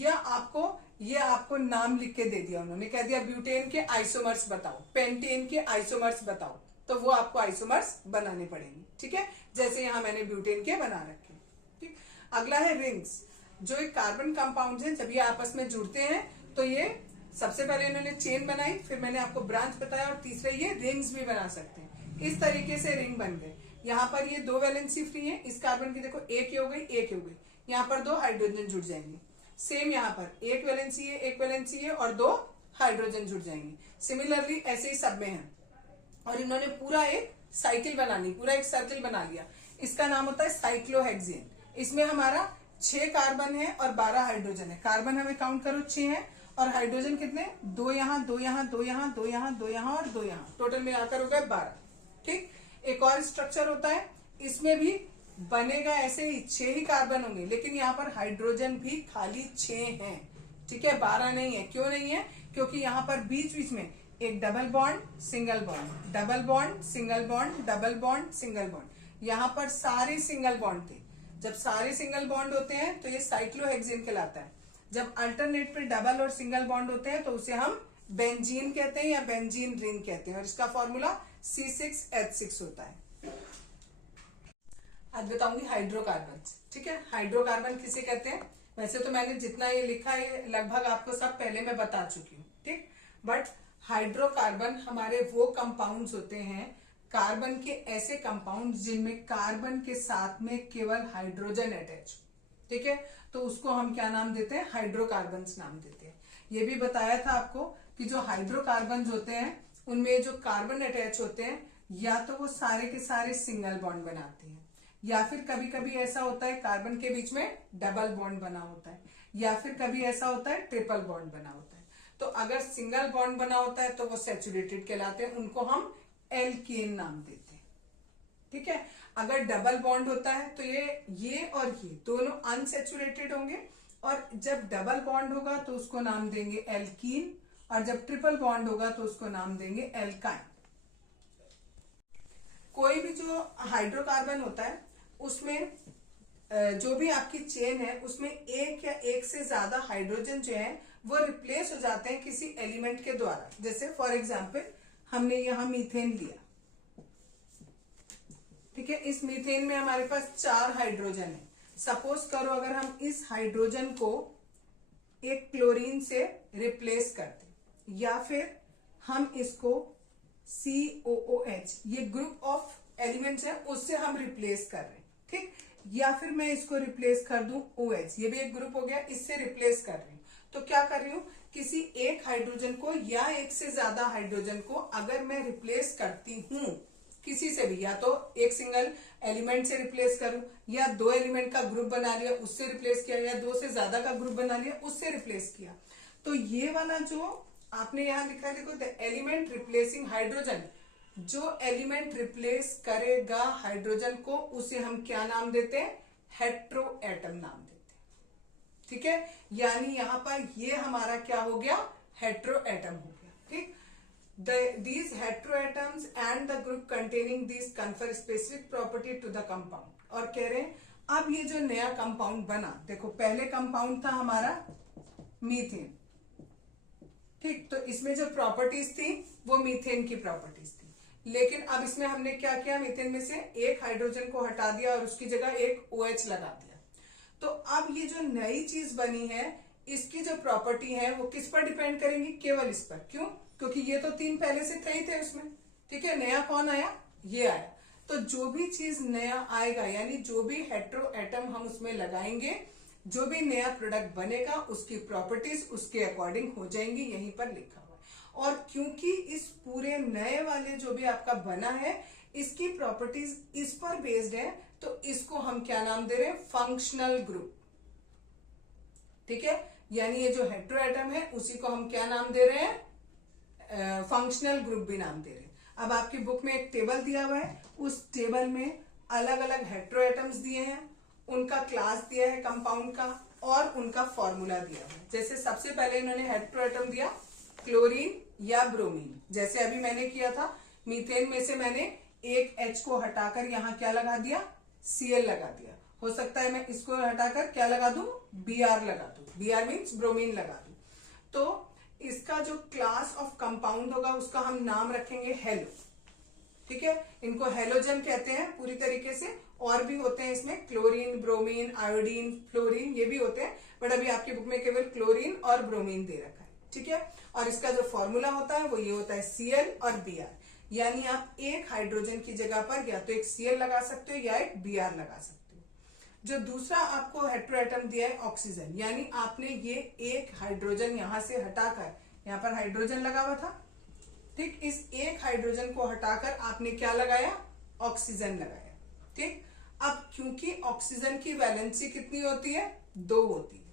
या आपको नाम लिख के दे दिया, उन्होंने कह दिया ब्यूटेन के आइसोमर्स बताओ, पेंटेन के आइसोमर्स बताओ, तो वो आपको आइसोमर्स बनाने पड़ेंगे। ठीक है, जैसे यहां मैंने ब्यूटेन के बना रखे। ठीक, अगला है रिंग्स, जो एक कार्बन कंपाउंड है, जब ये आपस में जुड़ते हैं तो ये, सबसे पहले इन्होंने चेन बनाई, फिर मैंने आपको ब्रांच बताया, और तीसरे ये रिंग्स भी बना सकते हैं। इस तरीके से रिंग बन गए। यहाँ पर ये 2 वैलेंसी फ्री है, इस कार्बन की देखो 1 हो गई, 1 हो गई, यहाँ पर 2 हाइड्रोजन जुड़ जाएंगे। सेम यहाँ पर 1 वैलेंसी है, 1 वैलेंसी है, और 2 हाइड्रोजन जुड़ जाएंगे। सिमिलरली ऐसे ही सब में है, और इन्होंने पूरा एक साइकिल बना ली, पूरा एक सर्किल बना लिया। इसका नाम होता है साइक्लोहेक्सेन। इसमें हमारा 6 कार्बन है और 12 हाइड्रोजन है। कार्बन हमें काउंट करो 6 है और हाइड्रोजन कितने, 2 यहाँ, 2 यहाँ, 2 यहाँ, 2 यहाँ, 2 यहाँ और 2 यहाँ, टोटल मिलाकर हो गए 12। ठीक, एक और स्ट्रक्चर होता है, इसमें भी बनेगा ऐसे ही 6 ही कार्बन होंगे, लेकिन यहाँ पर हाइड्रोजन भी खाली 6 हैं। ठीक है, 12 नहीं है। क्यों नहीं है? क्योंकि यहाँ पर बीच बीच में एक double bond single bond, double bond single bond, double bond single bond, यहाँ पर सारे सिंगल बॉन्ड थे। जब सारे सिंगल बॉन्ड होते हैं तो ये साइक्लोहेक्सेन कहलाता है। जब अल्टरनेट पे डबल और सिंगल बॉन्ड होते हैं तो उसे हम बेंजीन कहते हैं या बेंजीन रिंग कहते हैं, और इसका फॉर्मूला C6H6 होता है। आज बताऊंगी हाइड्रोकार्बन। ठीक है, हाइड्रोकार्बन किसे कहते हैं? वैसे तो मैंने जितना ये लिखा है लगभग आपको सब पहले मैं बता चुकी हूँ। ठीक, बट हाइड्रोकार्बन हमारे वो कंपाउंड्स होते हैं, कार्बन के ऐसे कंपाउंड जिनमें कार्बन के साथ में केवल हाइड्रोजन अटैच। ठीक है, तो उसको हम क्या नाम देते हैं? हाइड्रोकार्बन्स नाम देते हैं। ये भी बताया था आपको कि जो हाइड्रोकार्बन्स होते हैं उनमें जो कार्बन अटैच होते हैं या तो वो सारे के सारे सिंगल बॉन्ड बनाते हैं, या फिर कभी कभी ऐसा होता है कार्बन के बीच में डबल बॉन्ड बना होता है, या फिर कभी ऐसा होता है ट्रिपल बॉन्ड बना होता है। तो अगर सिंगल बॉन्ड बना होता है तो वो सैचुरेटेड कहलाते हैं, उनको हम एल्केन नाम देते हैं। ठीक है, अगर डबल बॉन्ड होता है तो ये और ये दोनों अनसैचुरेटेड होंगे, और जब डबल बॉन्ड होगा तो उसको नाम देंगे एल्कीन, और जब ट्रिपल बॉन्ड होगा तो उसको नाम देंगे एल्काइन। कोई भी जो हाइड्रोकार्बन होता है उसमें जो भी आपकी चेन है उसमें एक या एक से ज्यादा हाइड्रोजन जो है वो रिप्लेस हो जाते हैं किसी एलिमेंट के द्वारा। जैसे फॉर एग्जांपल हमने यहां मीथेन लिया। ठीक है, इस मीथेन में हमारे पास 4 हाइड्रोजन है। सपोज करो अगर हम इस हाइड्रोजन को एक क्लोरीन से रिप्लेस करते, या फिर हम इसको COOH, ये ग्रुप ऑफ एलिमेंट्स है, उससे हम रिप्लेस कर रहे हैं। ठीक, या फिर मैं इसको रिप्लेस कर दूं OH, ये भी एक ग्रुप हो गया, इससे रिप्लेस कर रही हूं। तो क्या कर रही हूं? किसी एक हाइड्रोजन को या एक से ज्यादा हाइड्रोजन को अगर मैं रिप्लेस करती हूं किसी से भी, या तो एक सिंगल एलिमेंट से रिप्लेस करूं, या 2 एलिमेंट का ग्रुप बना लिया उससे रिप्लेस किया, या 2 से ज्यादा का ग्रुप बना लिया उससे रिप्लेस किया, तो ये वाला जो आपने यहां लिखा है देखो, द एलिमेंट रिप्लेसिंग हाइड्रोजन, जो एलिमेंट रिप्लेस करेगा हाइड्रोजन को उसे हम क्या नाम देते हैं? हेट्रोएटम नाम देते हैं। ठीक है, यानी यहां पर ये हमारा क्या हो गया? हेट्रोएटम हो गया। ठीक, these heteroatoms and the group containing these confer specific property to the compound। और कह रहे हैं अब ये जो नया कंपाउंड बना, देखो पहले कंपाउंड था हमारा मीथेन। ठीक, तो इसमें जो प्रॉपर्टीज थी वो मीथेन की प्रॉपर्टीज थी, लेकिन अब इसमें हमने क्या किया? मीथेन में से एक हाइड्रोजन को हटा दिया और उसकी जगह एक OH लगा दिया। तो अब ये जो नई चीज बनी है इसकी जो प्रॉपर्टी है वो किस पर डिपेंड करेंगी? केवल इस पर। क्यों? क्योंकि ये तो 3 पहले से थे उसमें। ठीक है, नया कौन आया? ये आया। तो जो भी चीज नया आएगा, यानी जो भी हेट्रोएटम हम उसमें लगाएंगे, जो भी नया प्रोडक्ट बनेगा उसकी प्रॉपर्टीज उसके अकॉर्डिंग हो जाएंगी, यहीं पर लिखा हुआ है। और क्योंकि इस पूरे नए वाले जो भी आपका बना है इसकी प्रॉपर्टीज इस पर बेस्ड है, तो इसको हम क्या नाम दे रहे हैं? Functional group. ठीक है, यानी ये जो हेट्रोएटम है उसी को हम क्या नाम दे रहे हैं? फंक्शनल ग्रुप भी नाम दे रहे हैं। अब आपकी बुक में एक टेबल दिया हुआ है, उस टेबल में अलग अलग हेट्रोएटम्स दिए हैं, उनका क्लास दिया है कंपाउंड का, और उनका फॉर्मूला दिया है। जैसे सबसे पहले इन्होंने हेट्रोएटम दिया क्लोरीन या ब्रोमीन, जैसे अभी मैंने किया था। मीथेन में से मैंने एक H को हटाकर यहाँ क्या लगा दिया? Cl लगा दिया। हो सकता है मैं इसको हटाकर क्या लगा दूं? Br लगा दूं। Br मीन्स ब्रोमीन लगा दूं। तो इसका जो क्लास ऑफ कंपाउंड होगा उसका हम नाम रखेंगे हेलो। ठीक है, इनको हेलोजन कहते हैं पूरी तरीके से। और भी होते हैं इसमें क्लोरीन, ब्रोमीन, आयोडीन, फ्लोरीन, ये भी होते हैं, बट अभी आपकी बुक में केवल क्लोरीन और ब्रोमीन दे रखा है। ठीक है, और इसका जो फॉर्मूला होता है वो ये होता है Cl और Br। यानी आप एक हाइड्रोजन की जगह पर या तो एक Cl लगा सकते हो या एक Br लगा सकते हो। जो दूसरा आपको हेट्रोएटम दिया है ऑक्सीजन, यानी आपने ये एक हाइड्रोजन यहां से हटाकर, यहां पर हाइड्रोजन लगा हुआ था। ठीक, इस एक हाइड्रोजन को हटाकर आपने क्या लगाया, ऑक्सीजन लगाया। ठीक, अब क्योंकि ऑक्सीजन की वैलेंसी कितनी होती है, 2 होती है।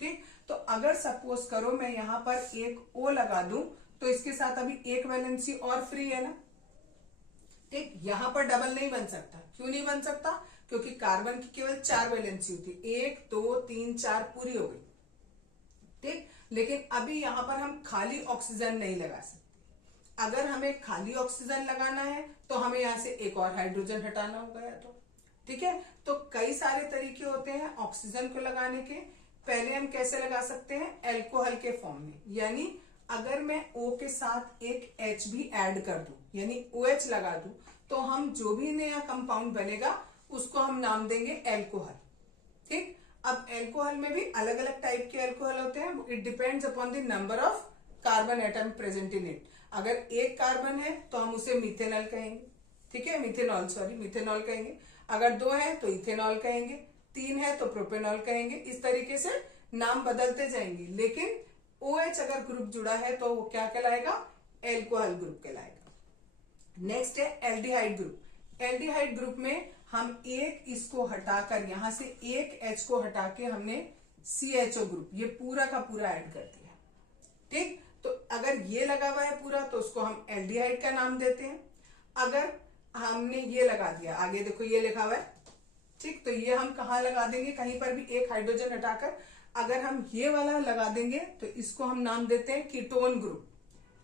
ठीक, तो अगर सपोज करो मैं यहां पर एक O लगा दूं तो इसके साथ अभी एक वैलेंसी और फ्री है ना। ठीक, यहां पर डबल नहीं बन सकता। क्यों नहीं बन सकता, क्योंकि कार्बन की केवल 4 वैलेंसी होती है, 1 2 3 4 पूरी हो गई। ठीक, लेकिन अभी यहां पर हम खाली ऑक्सीजन नहीं लगा सकते। अगर हमें खाली ऑक्सीजन लगाना है तो हमें यहां से एक और हाइड्रोजन हटाना होगा या तो। ठीक है, तो कई सारे तरीके होते हैं ऑक्सीजन को लगाने के। पहले हम कैसे लगा सकते हैं, एल्कोहल के फॉर्म में, यानी अगर मैं O के साथ एक H भी ऐड कर दूं, यानी OH लगा दूं, तो हम जो भी नया कंपाउंड बनेगा उसको हम नाम देंगे एल्कोहल। ठीक, अब एल्कोहल में भी अलग अलग टाइप के एल्कोहल होते हैं, it depends upon the number of carbon atom present in it. अगर एक कार्बन है तो हम उसे मिथेनॉल कहेंगे। ठीक है, मिथेनॉल कहेंगे। अगर 2 है तो इथेनॉल कहेंगे, 3 है तो प्रोपेनॉल कहेंगे। इस तरीके से नाम बदलते जाएंगे, लेकिन OH अगर ग्रुप जुड़ा है तो वो क्या कहलाएगा, एल्कोहल ग्रुप कहलाएगा। नेक्स्ट है एल्डिहाइड ग्रुप। एल्डिहाइड ग्रुप में हम एक इसको हटाकर, यहां से एक H को हटा के हमने CHO ग्रुप ये पूरा का पूरा ऐड कर दिया। ठीक, तो अगर ये लगा हुआ है पूरा तो उसको हम एल्डिहाइड का नाम देते हैं। अगर हमने ये लगा दिया, आगे देखो ये लिखा हुआ है। ठीक, तो ये हम कहाँ लगा देंगे, कहीं पर भी एक हाइड्रोजन हटाकर अगर हम ये वाला लगा देंगे तो इसको हम नाम देते हैं कीटोन ग्रुप।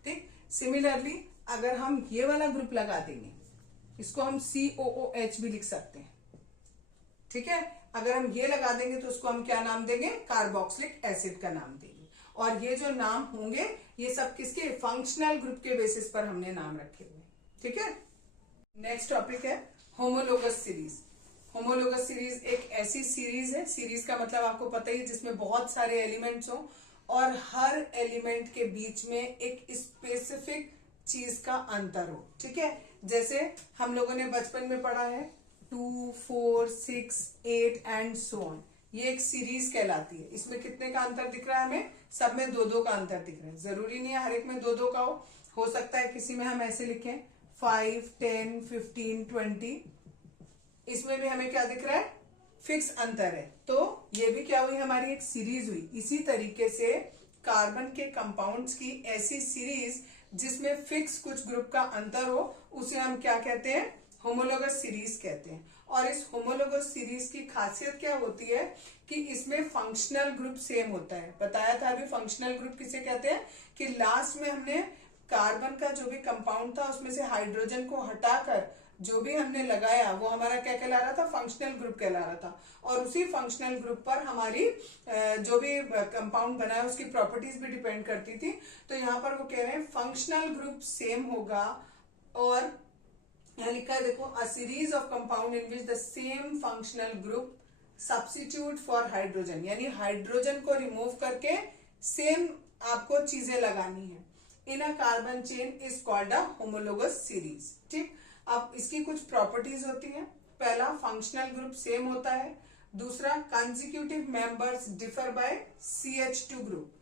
ठीक, सिमिलरली अगर हम ये वाला ग्रुप लगा देंगे इसको हम COOH भी लिख सकते हैं। ठीक है, अगर हम ये लगा देंगे तो उसको हम क्या नाम देंगे, कार्बोक्सिलिक एसिड का नाम देंगे। और ये जो नाम होंगे ये सब किसके, फंक्शनल ग्रुप के बेसिस पर हमने नाम रखे हुए। ठीक है, नेक्स्ट टॉपिक है होमोलोगस सीरीज। होमोलोगस सीरीज एक ऐसी सीरीज है, सीरीज का मतलब आपको पता ही, जिसमें बहुत सारे एलिमेंट्स हो और हर एलिमेंट के बीच में एक स्पेसिफिक चीज का अंतर हो। ठीक है, जैसे हम लोगों ने बचपन में पढ़ा है 2 4 6 8 एंड सो ऑन, ये एक सीरीज कहलाती है। इसमें कितने का अंतर दिख रहा है हमें, सब में 2-2 का अंतर दिख रहा है। जरूरी नहीं है हर एक में 2-2 का हो सकता है किसी में हम ऐसे लिखें 5 10 15 20, इसमें भी हमें क्या दिख रहा है, फिक्स अंतर है। तो ये भी क्या हुई, हमारी एक सीरीज हुई। इसी तरीके से कार्बन के कंपाउंड्स की ऐसी सीरीज जिसमें फिक्स कुछ ग्रुप का अंतर हो, उसे हम क्या कहते हैं, होमोलोगस सीरीज कहते हैं। और इस होमोलोगस सीरीज की खासियत क्या होती है कि इसमें फंक्शनल ग्रुप सेम होता है। बताया था अभी फंक्शनल ग्रुप किसे कहते हैं, कि लास्ट में हमने कार्बन का जो भी कंपाउंड था उसमें से हाइड्रोजन को हटाकर जो भी हमने लगाया वो हमारा क्या कहला रहा था, फंक्शनल ग्रुप कहला रहा था। और उसी फंक्शनल ग्रुप पर हमारी जो भी कंपाउंड बना है उसकी प्रॉपर्टीज भी डिपेंड करती थी। तो यहाँ पर वो कह रहे हैं फंक्शनल ग्रुप सेम होगा। और यहाँ लिखा है देखो, a series of compound in which the same functional group substitute for hydrogen, यानी हाइड्रोजन को रिमूव करके सेम आपको चीजें लगानी है in a carbon chain is called a homologous series. ठीक, अब इसकी कुछ प्रॉपर्टीज होती हैं। पहला, फंक्शनल ग्रुप सेम होता है। दूसरा, consecutive members differ by CH2 group.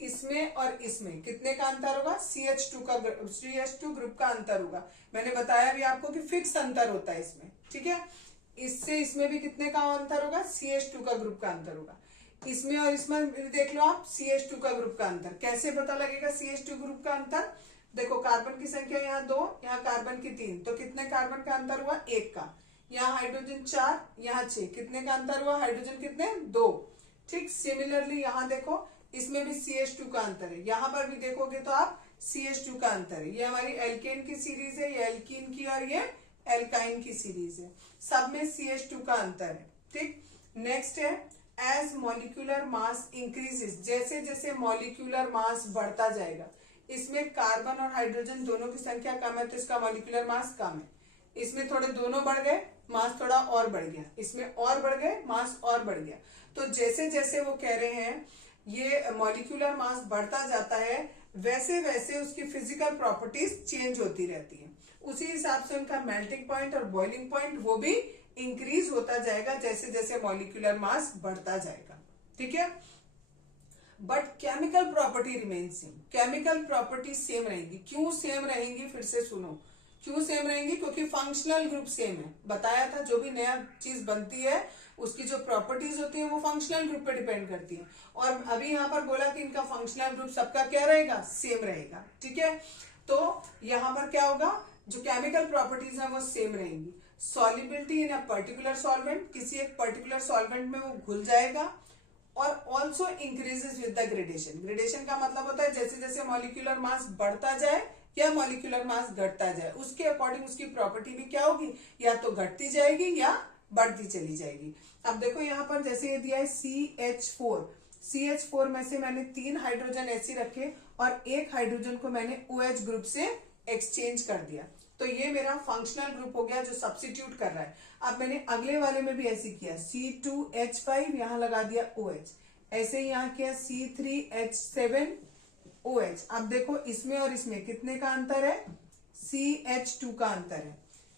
इसमें और इसमें कितने का अंतर होगा, CH2 ग्रुप का अंतर होगा। मैंने बताया भी आपको कि फिक्स अंतर होता है इसमें। ठीक है, इससे इसमें भी कितने का अंतर होगा, CH2 का ग्रुप का अंतर होगा। इसमें और इसमें देख लो आप CH2 का ग्रुप का अंतर। कैसे पता लगेगा CH2 ग्रुप का अंतर, देखो कार्बन की संख्या यहाँ 2, यहाँ कार्बन की 3, तो कितने कार्बन का अंतर हुआ, 1 का। यहाँ हाइड्रोजन 4, यहाँ 6, कितने का अंतर हुआ, हाइड्रोजन कितने, 2। ठीक, सिमिलरली यहाँ देखो इसमें भी CH2 का अंतर है, यहाँ पर भी देखोगे तो आप CH2 का अंतर है। ये हमारी एल्केन की सीरीज है, ये एल्कीन की और ये एल्काइन की सीरीज है, सब में CH2 का अंतर है। ठीक, नेक्स्ट है एज मॉलिक्यूलर मास इंक्रीजेस, जैसे जैसे मॉलिक्यूलर मास बढ़ता जाएगा, इसमें कार्बन और हाइड्रोजन दोनों की संख्या कम है तो इसका मॉलिक्यूलर मास कम है। इसमें थोड़े दोनों बढ़ गए, मास थोड़ा और बढ़ गया, इसमें और बढ़ गए, मास और बढ़ गया। तो जैसे जैसे वो कह रहे हैं ये मॉलिक्यूलर मास बढ़ता जाता है, वैसे वैसे उसकी फिजिकल प्रॉपर्टीज चेंज होती रहती है। उसी हिसाब से उनका मेल्टिंग पॉइंट और बॉइलिंग पॉइंट वो भी इंक्रीज होता जाएगा जैसे जैसे मॉलिक्यूलर मास बढ़ता जाएगा। ठीक है, but chemical property remain same. Chemical property same रहेंगी। क्यों सेम रहेंगी, फिर से सुनो, क्यों सेम रहेंगी? क्योंकि फंक्शनल ग्रुप सेम है। बताया था जो भी नया चीज बनती है उसकी जो प्रॉपर्टीज होती है वो फंक्शनल ग्रुप पे डिपेंड करती है। और अभी यहाँ पर बोला कि इनका फंक्शनल ग्रुप सबका क्या रहेगा, सेम रहेगा। ठीक है, तो यहाँ पर क्या होगा, जो केमिकल प्रॉपर्टीज है वो सेम रहेंगी। Solubility in a particular solvent, किसी एक पर्टिकुलर सॉल्वेंट में वो घुल जाएगा। और also increases with the gradation. Gradation का मतलब होता है जैसे जैसे मॉलिक्यूलर मास बढ़ता जाए या मॉलिक्यूलर मास घटता जाए, उसके अकॉर्डिंग उसकी प्रॉपर्टी भी क्या होगी, या तो घटती जाएगी या बढ़ती चली जाएगी। अब देखो यहाँ पर जैसे ये दिया है CH4, CH4 में से मैंने 3 हाइड्रोजन ऐसे रखे और एक हाइड्रोजन को मैंने OH ग्रुप से एक्सचेंज कर दिया, तो ये मेरा फंक्शनल ग्रुप हो गया जो सब्स्टिट्यूट कर रहा है। अब मैंने अगले वाले में भी ऐसे किया, C2H5 यहां लगा दिया OH, ऐसे ही यहां किया C3H7OH। अब देखो इसमें और इसमें कितने का अंतर है, CH2 का अंतर है।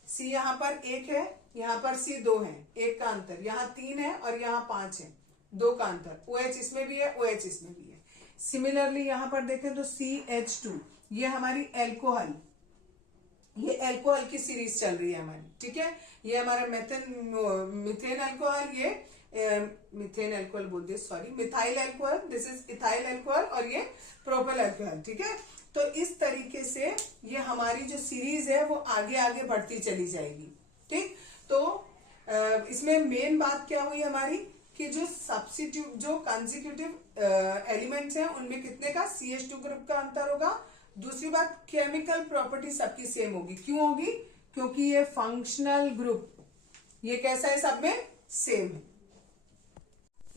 C यहाँ पर 1 है, यहाँ पर C 2 है, 1 का अंतर, यहाँ 3 है और यहाँ 5 है, 2 का अंतर। OH इसमें भी है, OH इसमें भी है। सिमिलरली यहाँ पर देखें तो CH2 ये हमारी एल्कोहल, ये एल्कोहल की सीरीज चल रही है हमारी। ठीक है, ये हमारा मिथेन अल्कोहल, ये मिथेन अल्कोहल बोल दिया, sorry, methyl alcohol, this is ethyl alcohol, और ये प्रोपेल अल्कोहल। ठीक है, तो इस तरीके से ये हमारी जो सीरीज है वो आगे आगे बढ़ती चली जाएगी। ठीक, तो इसमें मेन बात क्या हुई हमारी कि जो सब्स्टिट्यूट, जो कंसेक्यूटिव एलिमेंट्स हैं उनमें कितने का, CH2 ग्रुप का अंतर होगा। दूसरी बात, केमिकल प्रॉपर्टी सबकी सेम होगी। क्यों होगी, क्योंकि ये फंक्शनल ग्रुप, ये कैसा है, सब में सेम है।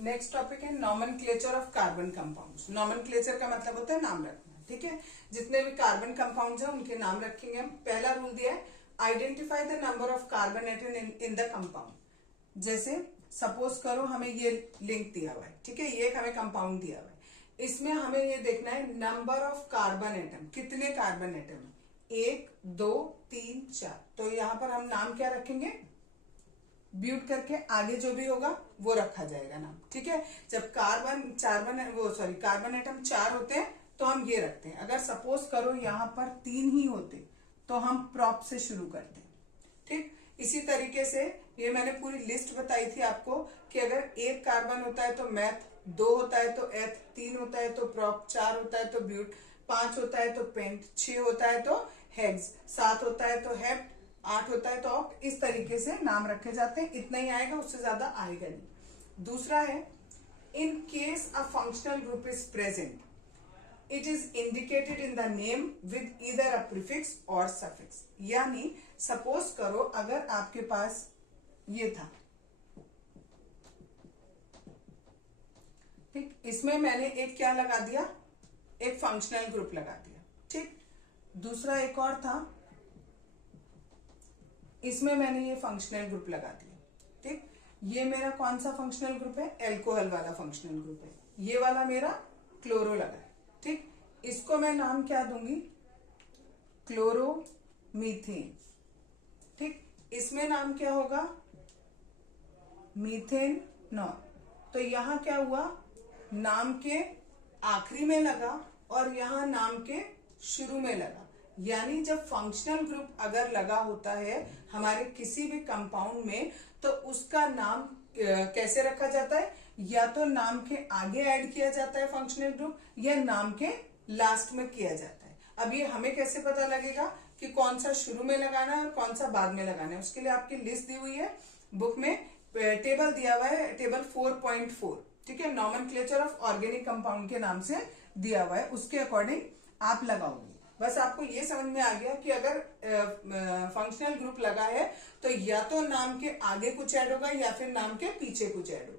नेक्स्ट टॉपिक है nomenclature of carbon compounds. Nomenclature का मतलब होता है नाम रखना। ठीक है, जितने भी कार्बन कंपाउंड्स हैं उनके नाम रखेंगे हम। पहला रूल दिया है, identify the number of carbon atom in the compound. जैसे सपोज करो हमें ये लिंक दिया हुआ है, ठीक है, ये हमें कंपाउंड दिया हुआ है, इसमें हमें ये देखना है नंबर ऑफ कार्बन एटम, कितने कार्बन एटम है, 1 2 3 4। तो यहाँ पर हम नाम क्या रखेंगे, ब्यूट करके आगे जो भी होगा वो रखा जाएगा नाम। ठीक है, जब कार्बन एटम 4 होते हैं तो हम ये रखते हैं। अगर सपोज करो यहाँ पर 3 ही होते तो हम प्रॉप से शुरू करते हैं। ठीक, इसी तरीके से ये मैंने पूरी लिस्ट बताई थी आपको कि अगर 1 कार्बन होता है तो मैथ, 2 होता है तो एथ, 3 होता है तो प्रॉप, 4 होता है तो ब्यूट, 5 होता है तो पेंट, 6 होता है तो हेक्स, 7 होता है तो हेप्ट, 8 होता है तो ऑक्ट। इस तरीके से नाम रखे जाते हैं। इतना ही आएगा, उससे ज्यादा आएगा नहीं। दूसरा है, in case a functional group is present it is indicated in the name with either a prefix और सफिक्स। यानी सपोज करो अगर आपके पास ये था, ठीक, इसमें मैंने एक क्या लगा दिया, एक फंक्शनल ग्रुप लगा दिया। ठीक, दूसरा एक और था, इसमें मैंने ये फंक्शनल ग्रुप लगा दिया। ठीक, ये मेरा कौन सा फंक्शनल ग्रुप है, एल्कोहल वाला फंक्शनल ग्रुप है। ये वाला मेरा क्लोरो लगा है। ठीक, इसको मैं नाम क्या दूंगी, क्लोरोमीथेन। ठीक, इसमें नाम क्या होगा, मीथेनॉल। तो यहां क्या हुआ, नाम के आखिरी में लगा और यहां नाम के शुरू में लगा। यानी जब फंक्शनल ग्रुप अगर लगा होता है हमारे किसी भी कंपाउंड में तो उसका नाम कैसे रखा जाता है, या तो नाम के आगे ऐड किया जाता है फंक्शनल ग्रुप, या नाम के लास्ट में किया जाता है। अब ये हमें कैसे पता लगेगा कि कौन सा शुरू में लगाना है और कौन सा बाद में लगाना है, उसके लिए आपकी लिस्ट दी हुई है बुक में, टेबल दिया हुआ है, टेबल 4.4। ठीक है, नॉमेनक्लेचर ऑफ ऑर्गेनिक कंपाउंड के नाम से दिया हुआ है, उसके अकॉर्डिंग आप लगाओगे। बस आपको ये समझ में आ गया कि अगर फंक्शनल ग्रुप लगा है तो या तो नाम के आगे कुछ ऐड होगा या फिर नाम के पीछे कुछ ऐड होगा।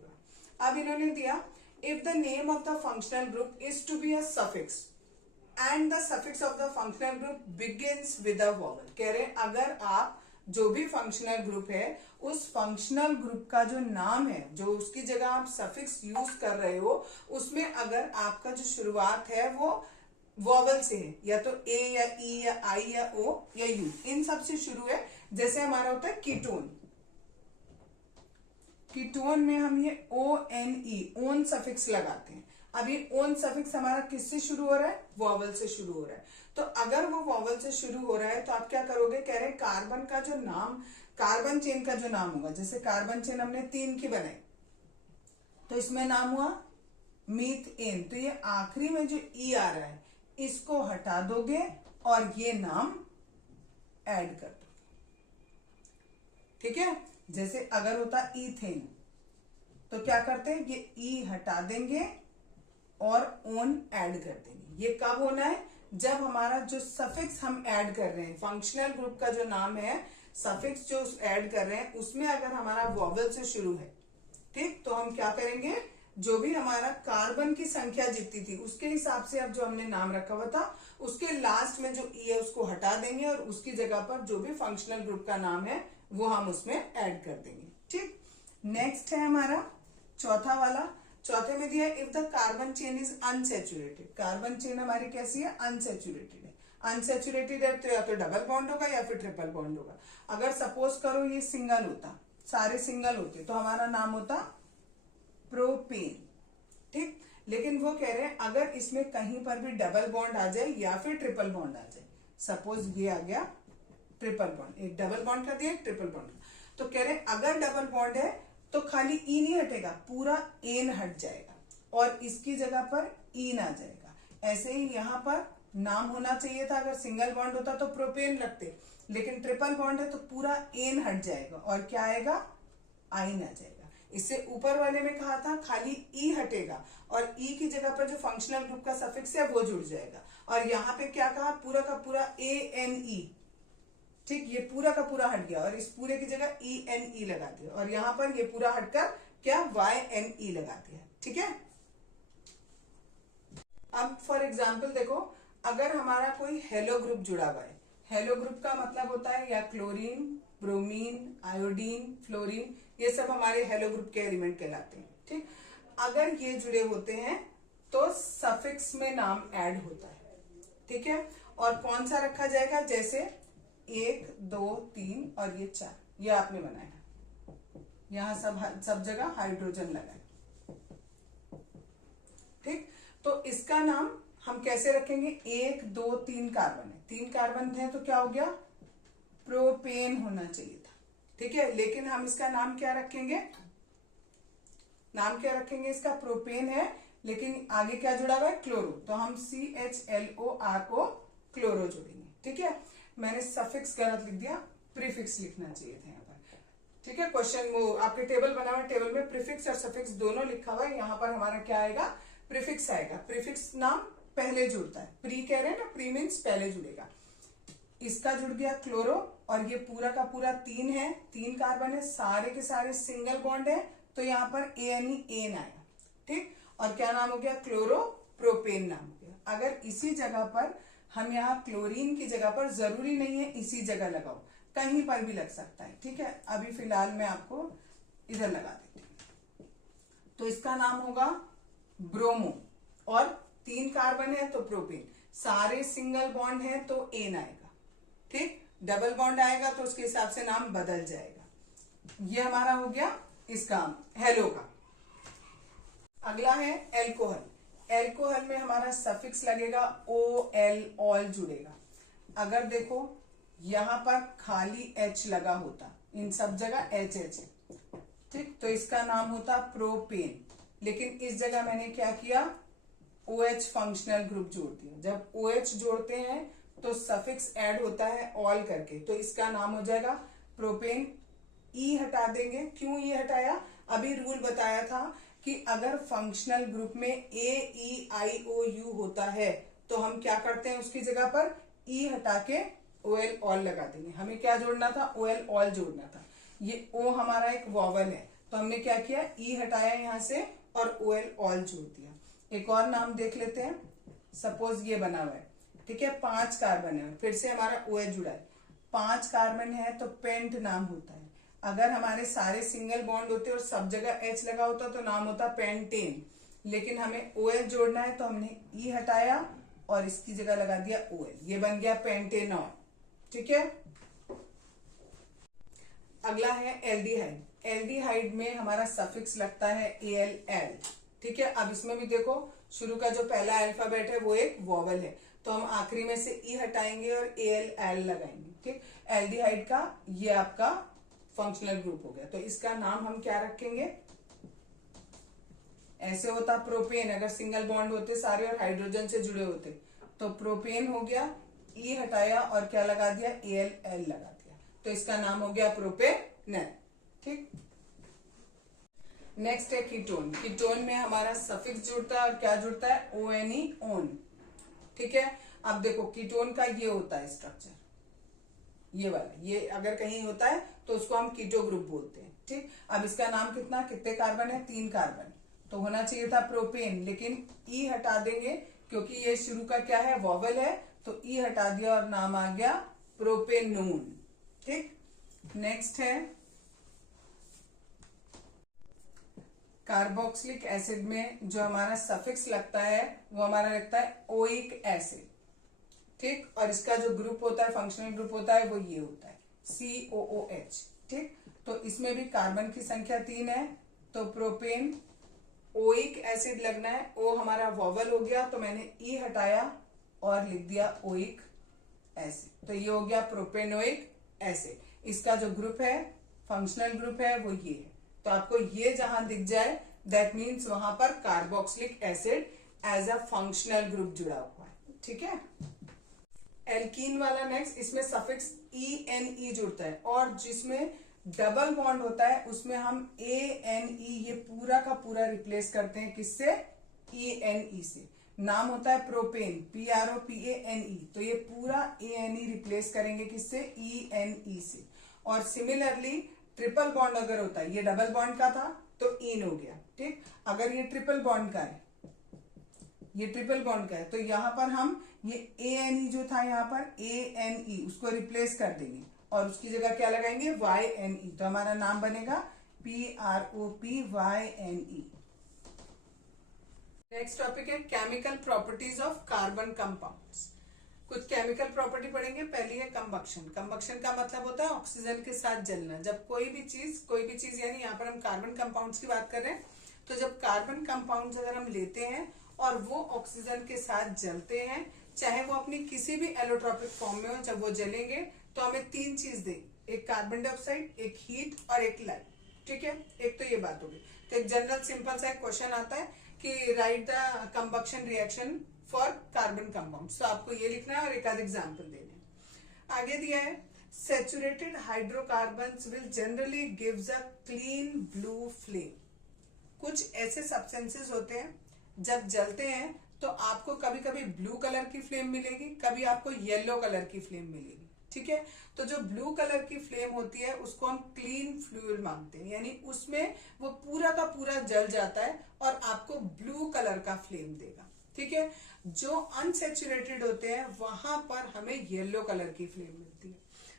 अब इन्होंने दिया, if the name of the functional group is to be a suffix and the suffix of the functional group begins with a vowel. कह रहे हैं अगर आप जो भी फंक्शनल ग्रुप है उस फंक्शनल ग्रुप का जो नाम है, जो उसकी जगह आप सफिक्स यूज कर रहे हो, उसमें अगर आपका जो शुरुआत है वो वॉवल से है, या तो ए या ई या आई या ओ या यू, इन सब से शुरू है। जैसे हमारा होता है कीटोन, कीटोन में हम ये ONE, ओन सफिक्स लगाते हैं। अभी ओन सफिक्स हमारा किससे शुरू हो रहा है? वॉवल से शुरू हो रहा है। तो अगर वो वॉवल से शुरू हो रहा है तो आप क्या करोगे? कह रहे हैं कार्बन का जो नाम, कार्बन चेन का जो नाम होगा, जैसे कार्बन चेन हमने 3 की बनाई तो इसमें नाम हुआ मीथेन। तो ये आखिरी में जो ई आ रहा है इसको हटा दोगे और ये नाम ऐड कर दोगे। ठीक है, जैसे अगर होता इथेन तो क्या करते हैं? ये ई हटा देंगे और ओन ऐड कर देंगे। ये कब होना है? जब हमारा जो सफिक्स हम ऐड कर रहे हैं, फंक्शनल ग्रुप का जो नाम है, सफिक्स जो ऐड कर रहे हैं उसमें अगर हमारा वॉवल से शुरू है, ठीक, तो हम क्या करेंगे? जो भी हमारा कार्बन की संख्या जितनी थी उसके हिसाब से अब जो हमने नाम रखा हुआ था उसके लास्ट में जो ई है उसको हटा देंगे और उसकी जगह पर जो भी फंक्शनल ग्रुप का नाम है वो हम उसमें ऐड कर देंगे। ठीक, नेक्स्ट है हमारा चौथा वाला। चौथे में दिया if the carbon chain is unsaturated. Carbon chain हमारी कैसी है? अनसेचुरेटेड है। अनसेचुरेटेड है तो या तो डबल बॉन्ड होगा या फिर ट्रिपल बॉन्ड होगा। अगर सपोज करो ये सिंगल होता, सारे सिंगल होते तो हमारा नाम होता प्रोपेन। ठीक, लेकिन वो कह रहे हैं अगर इसमें कहीं पर भी डबल बॉन्ड आ जाए या फिर ट्रिपल बॉन्ड आ जाए, सपोज ये आ गया ट्रिपल बॉन्ड, एक डबल बॉन्ड का दिया एक ट्रिपल बॉन्ड, तो कह रहे हैं अगर डबल बॉन्ड है तो खाली ई नहीं हटेगा, पूरा एन हट जाएगा और इसकी जगह पर ईन आ जाएगा। ऐसे ही यहां पर नाम होना चाहिए था, अगर सिंगल बॉन्ड होता तो प्रोपेन रखते, लेकिन ट्रिपल बॉन्ड है तो पूरा एन हट जाएगा और क्या आएगा? आइन आ जाएगा। इससे ऊपर वाले में कहा था खाली ई हटेगा और ई की जगह पर जो फंक्शनल ग्रुप का सफिक्स है वो जुड़ जाएगा, और यहाँ पे क्या कहा? पूरा का पूरा ए एन ई। ठीक, ये पूरा का पूरा हट गया और इस पूरे की जगह ई एन ई लगा दिया और यहां पर ये पूरा हटकर क्या? वाई एन ई लगा दिया। ठीक है, अब फॉर एग्जाम्पल देखो, अगर हमारा कोई हेलो ग्रुप जुड़ा हुआ है, हेलो ग्रुप का मतलब होता है या क्लोरीन, ब्रोमीन, आयोडीन, फ्लोरीन, ये सब हमारे हेलो ग्रुप के एलिमेंट कहलाते हैं। ठीक, अगर ये जुड़े होते हैं तो सफिक्स में नाम ऐड होता है। ठीक है, और कौन सा रखा जाएगा? जैसे 1 2 3 और ये 4, ये आपने बनाया, यहां सब जगह हाइड्रोजन लगाए। ठीक, तो इसका नाम हम कैसे रखेंगे? 1 2 3 कार्बन है, 3 कार्बन है तो क्या हो गया? प्रोपेन होना चाहिए था। ठीक है, लेकिन हम इसका नाम क्या रखेंगे? नाम क्या रखेंगे इसका? प्रोपेन है, लेकिन आगे क्या जुड़ा हुआ है? क्लोरो, तो हम CHLORO क्लोरो जोड़ेंगे। ठीक है, मैंने सफिक्स गलत लिख दिया, प्रीफिक्स लिखना चाहिए था यहाँ पर। ठीक है, क्वेश्चन वो आपके टेबल बना हुआ है, टेबल में प्रीफिक्स और सफिक्स दोनों लिखा हुआ है, यहाँ पर हमारा क्या आएगा? प्रीफिक्स आएगा। प्रीफिक्स नाम पहले जुड़ता है, प्री कह रहे हैं ना, प्री मीन्स पहले जुड़ेगा। इसका जुड़ गया क्लोरो और ये पूरा का पूरा 3 है, 3 कार्बन है, सारे के सारे सिंगल बॉन्ड है, तो यहाँ पर एन आएगा। ठीक, और क्या नाम हो गया? क्लोरो प्रोपेन नाम हो गया। अगर इसी जगह पर हम यहाँ क्लोरीन की जगह पर, जरूरी नहीं है इसी जगह लगाओ, कहीं पर भी लग सकता है। ठीक है, अभी फिलहाल मैं आपको इधर लगा देती हूँ, तो इसका नाम होगा ब्रोमो, और 3 कार्बन है तो प्रोपेन, सारे सिंगल बॉन्ड है तो एन आएगा। ठीक, डबल बॉन्ड आएगा तो उसके हिसाब से नाम बदल जाएगा। ये हमारा हो गया इसका हेलो का। अगला है एल्कोहल। एल्कोहल में हमारा सफिक्स लगेगा OL, ऑल जुड़ेगा। अगर देखो यहां पर खाली H लगा होता, इन सब जगह HH है, ठीक, तो इसका नाम होता प्रोपेन, लेकिन इस जगह मैंने क्या किया? OH फंक्शनल ग्रुप जोड़ दिया। जब OH जोड़ते हैं तो सफिक्स ऐड होता है ऑल करके, तो इसका नाम हो जाएगा प्रोपेन। ई हटा देंगे, क्यों ई हटाया? अभी रूल बताया था कि अगर फंक्शनल ग्रुप में AEIOU होता है तो हम क्या करते हैं? उसकी जगह पर ई हटा के OL ऑल लगा देंगे। हमें क्या जोड़ना था? OL ऑल जोड़ना था। ये O हमारा एक वॉवल है, तो हमने क्या किया? ई हटाया यहां से और OL ऑल जोड़ दिया। एक और नाम देख लेते हैं, सपोज ये बना हुआ है, ठीक है, 5 कार्बन है, फिर से हमारा OH जुड़ा है, 5 कार्बन है तो पेंट नाम होता है। अगर हमारे सारे सिंगल बॉन्ड होते और सब जगह H लगा होता तो नाम होता पेंटेन, लेकिन हमें OL जोड़ना है तो हमने E हटाया और इसकी जगह लगा दिया OL, ये बन गया पेंटेनॉल। ठीक है, अगला है एल्डिहाइड। एल्डिहाइड में हमारा सफिक्स लगता है ALL। ठीक है, अब इसमें भी देखो शुरू का जो पहला अल्फाबेट है वो एक वॉवल है, तो हम आखिरी में से ई हटाएंगे और एल लगाएंगे। ठीक, एल्डिहाइड का ये आपका फंक्शनल ग्रुप हो गया। तो इसका नाम हम क्या रखेंगे, ऐसे होता प्रोपेन, अगर सिंगल बॉन्ड होते सारे और हाइड्रोजन से जुड़े होते तो प्रोपेन हो गया, ई हटाया और क्या लगा दिया, एल लगा दिया, तो इसका नाम हो गया प्रोपेनल। ठीक, नेक्स्ट है कीटोन। कीटोन में हमारा सफिक्स जुड़ता है और क्या जुड़ता है, ONE, ओन। ठीक है, अब देखो कीटोन का ये होता है स्ट्रक्चर, ये वाला, ये अगर कहीं होता है तो उसको हम कीटो ग्रुप बोलते हैं। ठीक, अब इसका नाम कितने कार्बन है, 3 कार्बन, तो होना चाहिए था प्रोपेन, लेकिन ई हटा देंगे क्योंकि ये शुरू का क्या है, वॉवल है, तो ई हटा दिया और नाम आ गया प्रोपेनोन। ठीक, नेक्स्ट है कार्बोक्सिलिक एसिड में जो हमारा सफिक्स लगता है वो हमारा लगता है ओइक एसिड। ठीक, और इसका जो ग्रुप होता है, फंक्शनल ग्रुप होता है, वो ये होता है COOH। ठीक, तो इसमें भी कार्बन की संख्या 3 है, तो प्रोपेन ओइक एसिड लगना है, ओ हमारा वॉवल हो गया, तो मैंने ई हटाया और लिख दिया ओइक एसिड, तो ये हो गया प्रोपेनोइक एसिड। इसका जो ग्रुप है, फंक्शनल ग्रुप है, वो ये है, तो आपको ये जहां दिख जाए दैट मीन्स वहां पर carboxylic acid as a functional group जुड़ा हुआ है। ठीक है, एल्कीन वाला नेक्स्ट, इसमें सफिक्स ENE जुड़ता है और जिसमें डबल बॉन्ड होता है उसमें हम ANE ये पूरा का पूरा रिप्लेस करते हैं, किससे, ENE से। नाम होता है प्रोपेन, PROPANE, तो ये पूरा ANE रिप्लेस करेंगे किससे, ENE से। और सिमिलरली ट्रिपल बॉन्ड अगर होता है, ये डबल बॉन्ड का था तो इन हो गया। ठीक, अगर ये ट्रिपल बॉन्ड का है, ये ट्रिपल बॉन्ड का है, तो यहां पर हम ये ANE जो था यहाँ पर ANE उसको रिप्लेस कर देंगे और उसकी जगह क्या लगाएंगे, YNE, तो हमारा नाम बनेगा PROPYNE। नेक्स्ट टॉपिक है chemical properties of carbon compounds. कुछ केमिकल प्रॉपर्टी पढ़ेंगे। पहली है कंबक्शन। कंबक्शन का मतलब होता है ऑक्सीजन के साथ जलना। जब कोई भी चीज यानी यहाँ पर हम कार्बन कंपाउंड्स की बात कर रहे हैं, तो जब कार्बन कंपाउंड्स अगर हम लेते हैं और वो ऑक्सीजन के साथ जलते हैं, चाहे वो अपनी किसी भी एलोट्रोपिक फॉर्म में हो, जब वो जलेंगे तो हमें 3 चीज देंगे, एक कार्बन डाइऑक्साइड, एक हीट और एक लाइट। ठीक है, एक तो ये बात होगी। तो एक जनरल सिंपल सा एक क्वेश्चन आता है कि right the combustion reaction for carbon compound, तो आपको ये लिखना है और एक आध एग्जाम्पल देने हैं। आगे दिया है saturated hydrocarbons will generally gives a clean blue flame. कुछ ऐसे सब्सटेंसेस होते हैं जब जलते हैं तो आपको कभी कभी ब्लू कलर की फ्लेम मिलेगी, कभी आपको येलो कलर की फ्लेम मिलेगी। ठीक है, तो जो ब्लू कलर की फ्लेम होती है उसको हम क्लीन फ्यूल मांगते हैं, यानी उसमें वो पूरा का पूरा जल जाता है और आपको ब्लू कलर का फ्लेम देगा। ठीक है, जो अनसेचुरेटेड होते हैं वहां पर हमें येलो कलर की फ्लेम मिलती है।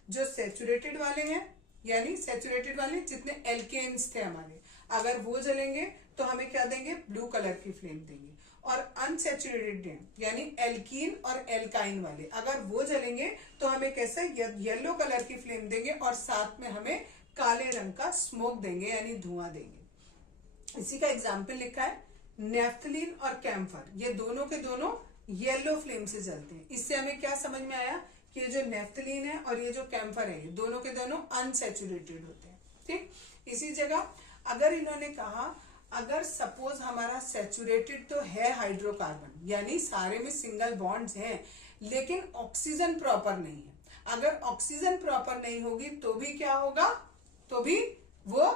जो सेचुरेटेड वाले हैं, यानी सेचुरेटेड वाले जितने एल्केन्स थे हमारे, अगर वो जलेंगे तो हमें क्या देंगे, ब्लू कलर की फ्लेम देंगे। और अनसेचुरेटेड यानी एल्कीन और एल्काइन वाले, अगर वो जलेंगे तो हमें कैसे, येलो कलर की फ्लेम देंगे और साथ में हमें काले रंग का स्मोक देंगे, यानी धुआं देंगे। इसी का एग्जाम्पल लिखा है नेफ्थलीन और कैम्फर, ये दोनों के दोनों येलो फ्लेम से जलते हैं। इससे हमें क्या समझ में आया कि ये जो नेफ्थलीन है और ये जो कैम्फर है, ये दोनों के दोनों अनसेचुरेटेड होते हैं। ठीक, इसी जगह अगर इन्होंने कहा अगर सपोज हमारा सेचुरेटेड तो है हाइड्रोकार्बन, यानी सारे में सिंगल बॉन्ड्स हैं, लेकिन ऑक्सीजन प्रॉपर नहीं है। अगर ऑक्सीजन प्रॉपर नहीं होगी तो भी क्या होगा, तो भी वो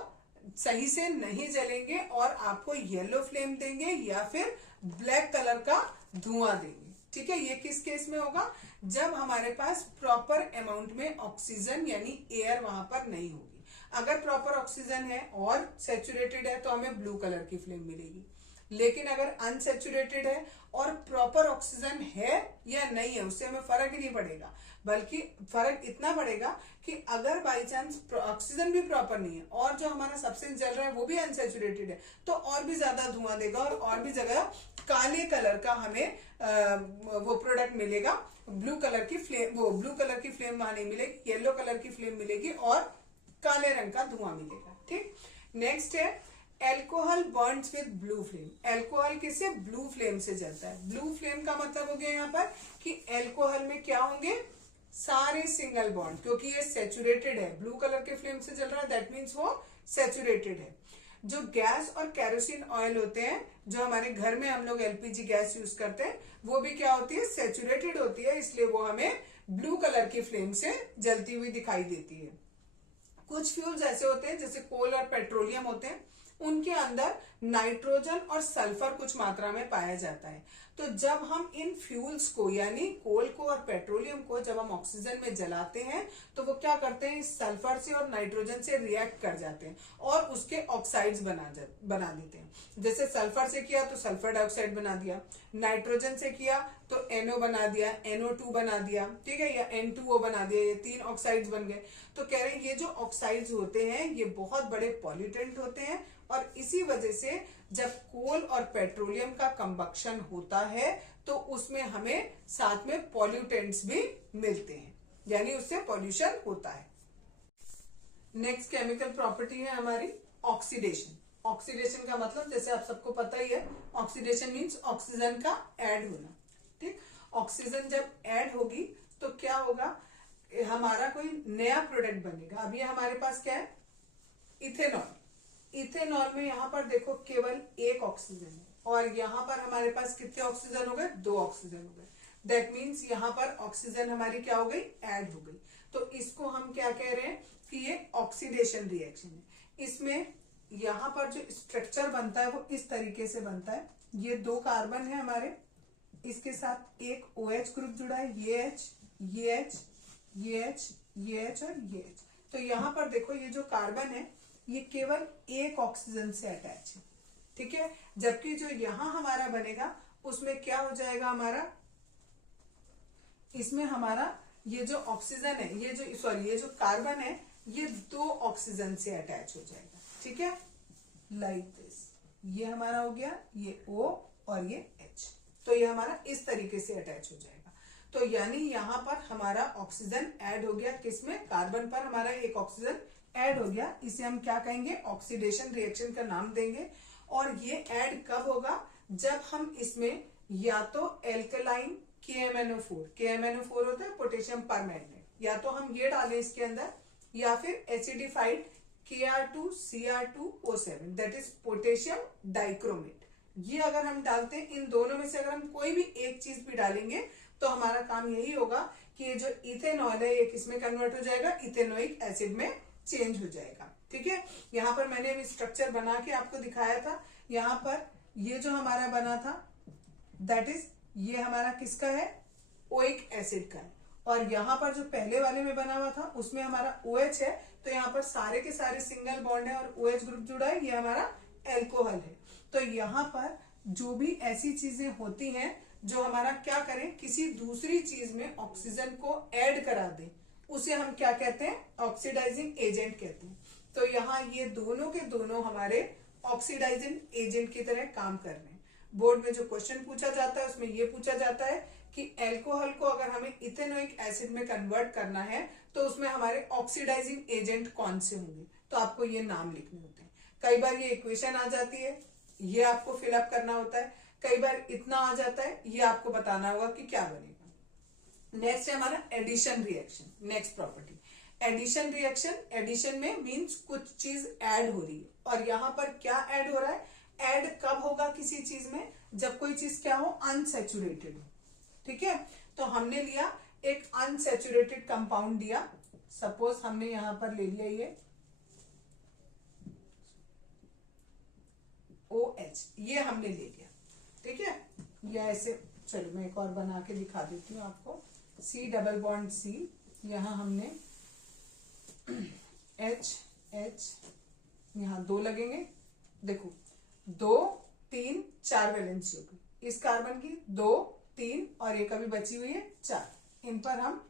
सही से नहीं जलेंगे और आपको येलो फ्लेम देंगे या फिर ब्लैक कलर का धुआं देंगे। ठीक है, ये किस केस में होगा, जब हमारे पास प्रॉपर अमाउंट में ऑक्सीजन यानी एयर वहां पर नहीं होगी। अगर प्रॉपर ऑक्सीजन है और सेचुरेटेड है तो हमें ब्लू कलर की फ्लेम मिलेगी, लेकिन अगर अनसेचुरेटेड है और प्रॉपर ऑक्सीजन है या नहीं है उससे हमें फर्क ही नहीं पड़ेगा, बल्कि फर्क इतना पड़ेगा कि अगर बाई चांस ऑक्सीजन भी प्रॉपर नहीं है और जो हमारा सब्सटेंस जल रहा है वो भी अनसेचुरेटेड है, तो और भी ज्यादा धुआं देगा और भी जगह काले कलर का हमें वो प्रोडक्ट मिलेगा। ब्लू कलर की फ्लेम, वो ब्लू कलर की फ्लेम वहां नहीं मिलेगी, येलो कलर की फ्लेम मिलेगी और काले रंग का धुआं मिलेगा। ठीक, नेक्स्ट है alcohol Burns with blue flame. Alcohol किससे? ब्लू फ्लेम से जलता है। ब्लू फ्लेम का मतलब हो गया यहाँ पर कि एल्कोहल में क्या होंगे? सारे सिंगल बॉन्ड, क्योंकि ये सैचुरेटेड है, ब्लू कलर के फ्लेम से जल रहा है, दैट मीन्स वो सैचुरेटेड है। जो गैस और केरोसिन ऑयल होते हैं, जो हमारे घर में हम लोग एलपीजी गैस यूज करते हैं, वो भी क्या होती है? सैचुरेटेड होती है, इसलिए वो हमें ब्लू कलर की फ्लेम से जलती हुई दिखाई देती है। कुछ फ्यूल्स ऐसे होते हैं जैसे कोल और पेट्रोलियम होते हैं, उनके अंदर नाइट्रोजन और सल्फर कुछ मात्रा में पाया जाता है। तो जब हम इन फ्यूल्स को यानी कोल को और पेट्रोलियम को जब हम ऑक्सीजन में जलाते हैं तो वो क्या करते हैं? इस सल्फर से और नाइट्रोजन से रिएक्ट कर जाते हैं और उसके ऑक्साइड्स बना देते हैं। जैसे सल्फर से किया तो सल्फर डाइऑक्साइड बना दिया, नाइट्रोजन से किया तो NO बना दिया, NO2 बना दिया, ठीक है, या N2O बना दिया, ये 3 ऑक्साइड्स बन गए। तो कह रहे हैं ये जो ऑक्साइड्स होते हैं ये बहुत बड़े पॉल्यूटेंट होते हैं और इसी वजह से जब कोल और पेट्रोलियम का कंबक्शन होता है तो उसमें हमें साथ में पॉल्यूटेंट्स भी मिलते हैं, यानी उससे पॉल्यूशन होता है। नेक्स्ट केमिकल प्रॉपर्टी है हमारी ऑक्सीडेशन। ऑक्सीडेशन का मतलब जैसे आप सबको पता ही है, ऑक्सीडेशन मीन्स ऑक्सीजन का ऐड होना। ठीक, ऑक्सीजन जब ऐड होगी तो क्या होगा? हमारा कोई नया प्रोडक्ट बनेगा। अभी हमारे पास क्या है? इथेनॉल। इथेनॉल में यहाँ पर देखो केवल एक ऑक्सीजन है और यहाँ पर हमारे पास कितने ऑक्सीजन हो गए? 2 ऑक्सीजन हो गए। दैट मीन्स यहाँ पर ऑक्सीजन हमारी क्या हो गई? ऐड हो गई। तो इसको हम क्या कह रहे हैं कि ये ऑक्सीडेशन रिएक्शन है। इसमें यहाँ पर जो स्ट्रक्चर बनता है वो इस तरीके से बनता है। ये 2 कार्बन है हमारे, इसके साथ एक OH ग्रुप जुड़ा है, ये H, ये H, ये H, ये H और ये H। तो यहाँ पर देखो ये जो कार्बन है ये केवल एक ऑक्सीजन से अटैच है, ठीक है। जबकि जो यहाँ हमारा बनेगा उसमें क्या हो जाएगा? हमारा इसमें हमारा ये जो ऑक्सीजन है, ये जो कार्बन है ये 2 ऑक्सीजन से अटैच हो जाएगा, ठीक है, लाइक दिस। ये हमारा हो गया, ये O और ये H। तो ये हमारा इस तरीके से अटैच हो जाएगा। तो यानी यहाँ पर हमारा ऑक्सीजन ऐड हो गया, किसमें? कार्बन पर हमारा एक ऑक्सीजन ऐड हो गया। इसे हम क्या कहेंगे? ऑक्सीडेशन रिएक्शन का नाम देंगे। और ये ऐड कब होगा? जब हम इसमें या तो एल्कलाइन KMNO4 होता है पोटेशियम परमैंगनेट, या तो हम ये डालें इसके अंदर, या फिर acidified Kr2Cr2O7 that is potassium dichromate. ये अगर हम डालते हैं, इन दोनों में से अगर हम कोई भी एक चीज भी डालेंगे तो हमारा काम यही होगा कि ये जो इथेनॉल है ये किसमें कन्वर्ट हो जाएगा? इथेनोइक एसिड में चेंज हो जाएगा, ठीक है। यहाँ पर मैंने अभी स्ट्रक्चर बना के आपको दिखाया था। यहाँ पर ये जो हमारा बना था दैट इज ये हमारा किसका है? ओइक एसिड का है। और यहाँ पर जो पहले वाले में बना हुआ था उसमें हमारा OH है, तो यहाँ पर सारे के सारे सिंगल बॉन्ड है और OH ग्रुप जुड़ा है, ये हमारा एल्कोहल है। तो यहाँ पर जो भी ऐसी चीजें होती हैं जो हमारा क्या करें, किसी दूसरी चीज में ऑक्सीजन को ऐड करा दें, उसे हम क्या कहते हैं? ऑक्सीडाइजिंग एजेंट कहते हैं। तो यहाँ ये दोनों के दोनों हमारे ऑक्सीडाइजिंग एजेंट की तरह काम कर रहे हैं। बोर्ड में जो क्वेश्चन पूछा जाता है उसमें ये पूछा जाता है कि एल्कोहल को अगर हमें इथेनोइक एसिड में कन्वर्ट करना है तो उसमें हमारे ऑक्सीडाइजिंग एजेंट कौन से होंगे? तो आपको ये नाम लिखने होते हैं। कई बार ये इक्वेशन आ जाती है, ये आपको फिलअप करना होता है। कई बार इतना आ जाता है, ये आपको बताना होगा कि क्या बनेगा। नेक्स्ट है हमारा addition reaction. Next property addition reaction. Addition में मीन्स कुछ चीज ऐड हो रही है, और यहाँ पर क्या ऐड हो रहा है? ऐड कब होगा किसी चीज में? जब कोई चीज क्या हो? अनसैचुरेटेड हो, ठीक है। तो हमने लिया एक अनसैचुरेटेड कंपाउंड दिया, सपोज हमने यहां पर ले लिया ये OH, ये हमने ले लिया, ठीक है। या ऐसे चलो मैं एक और बना के दिखा देती हूँ आपको। C डबल बॉन्ड C, यहां हमने H यहां 2 लगेंगे। देखो 2 3 4 वैलेंसी होगी इस कार्बन की, 2 3 और एक अभी बची हुई है 4। इन पर हम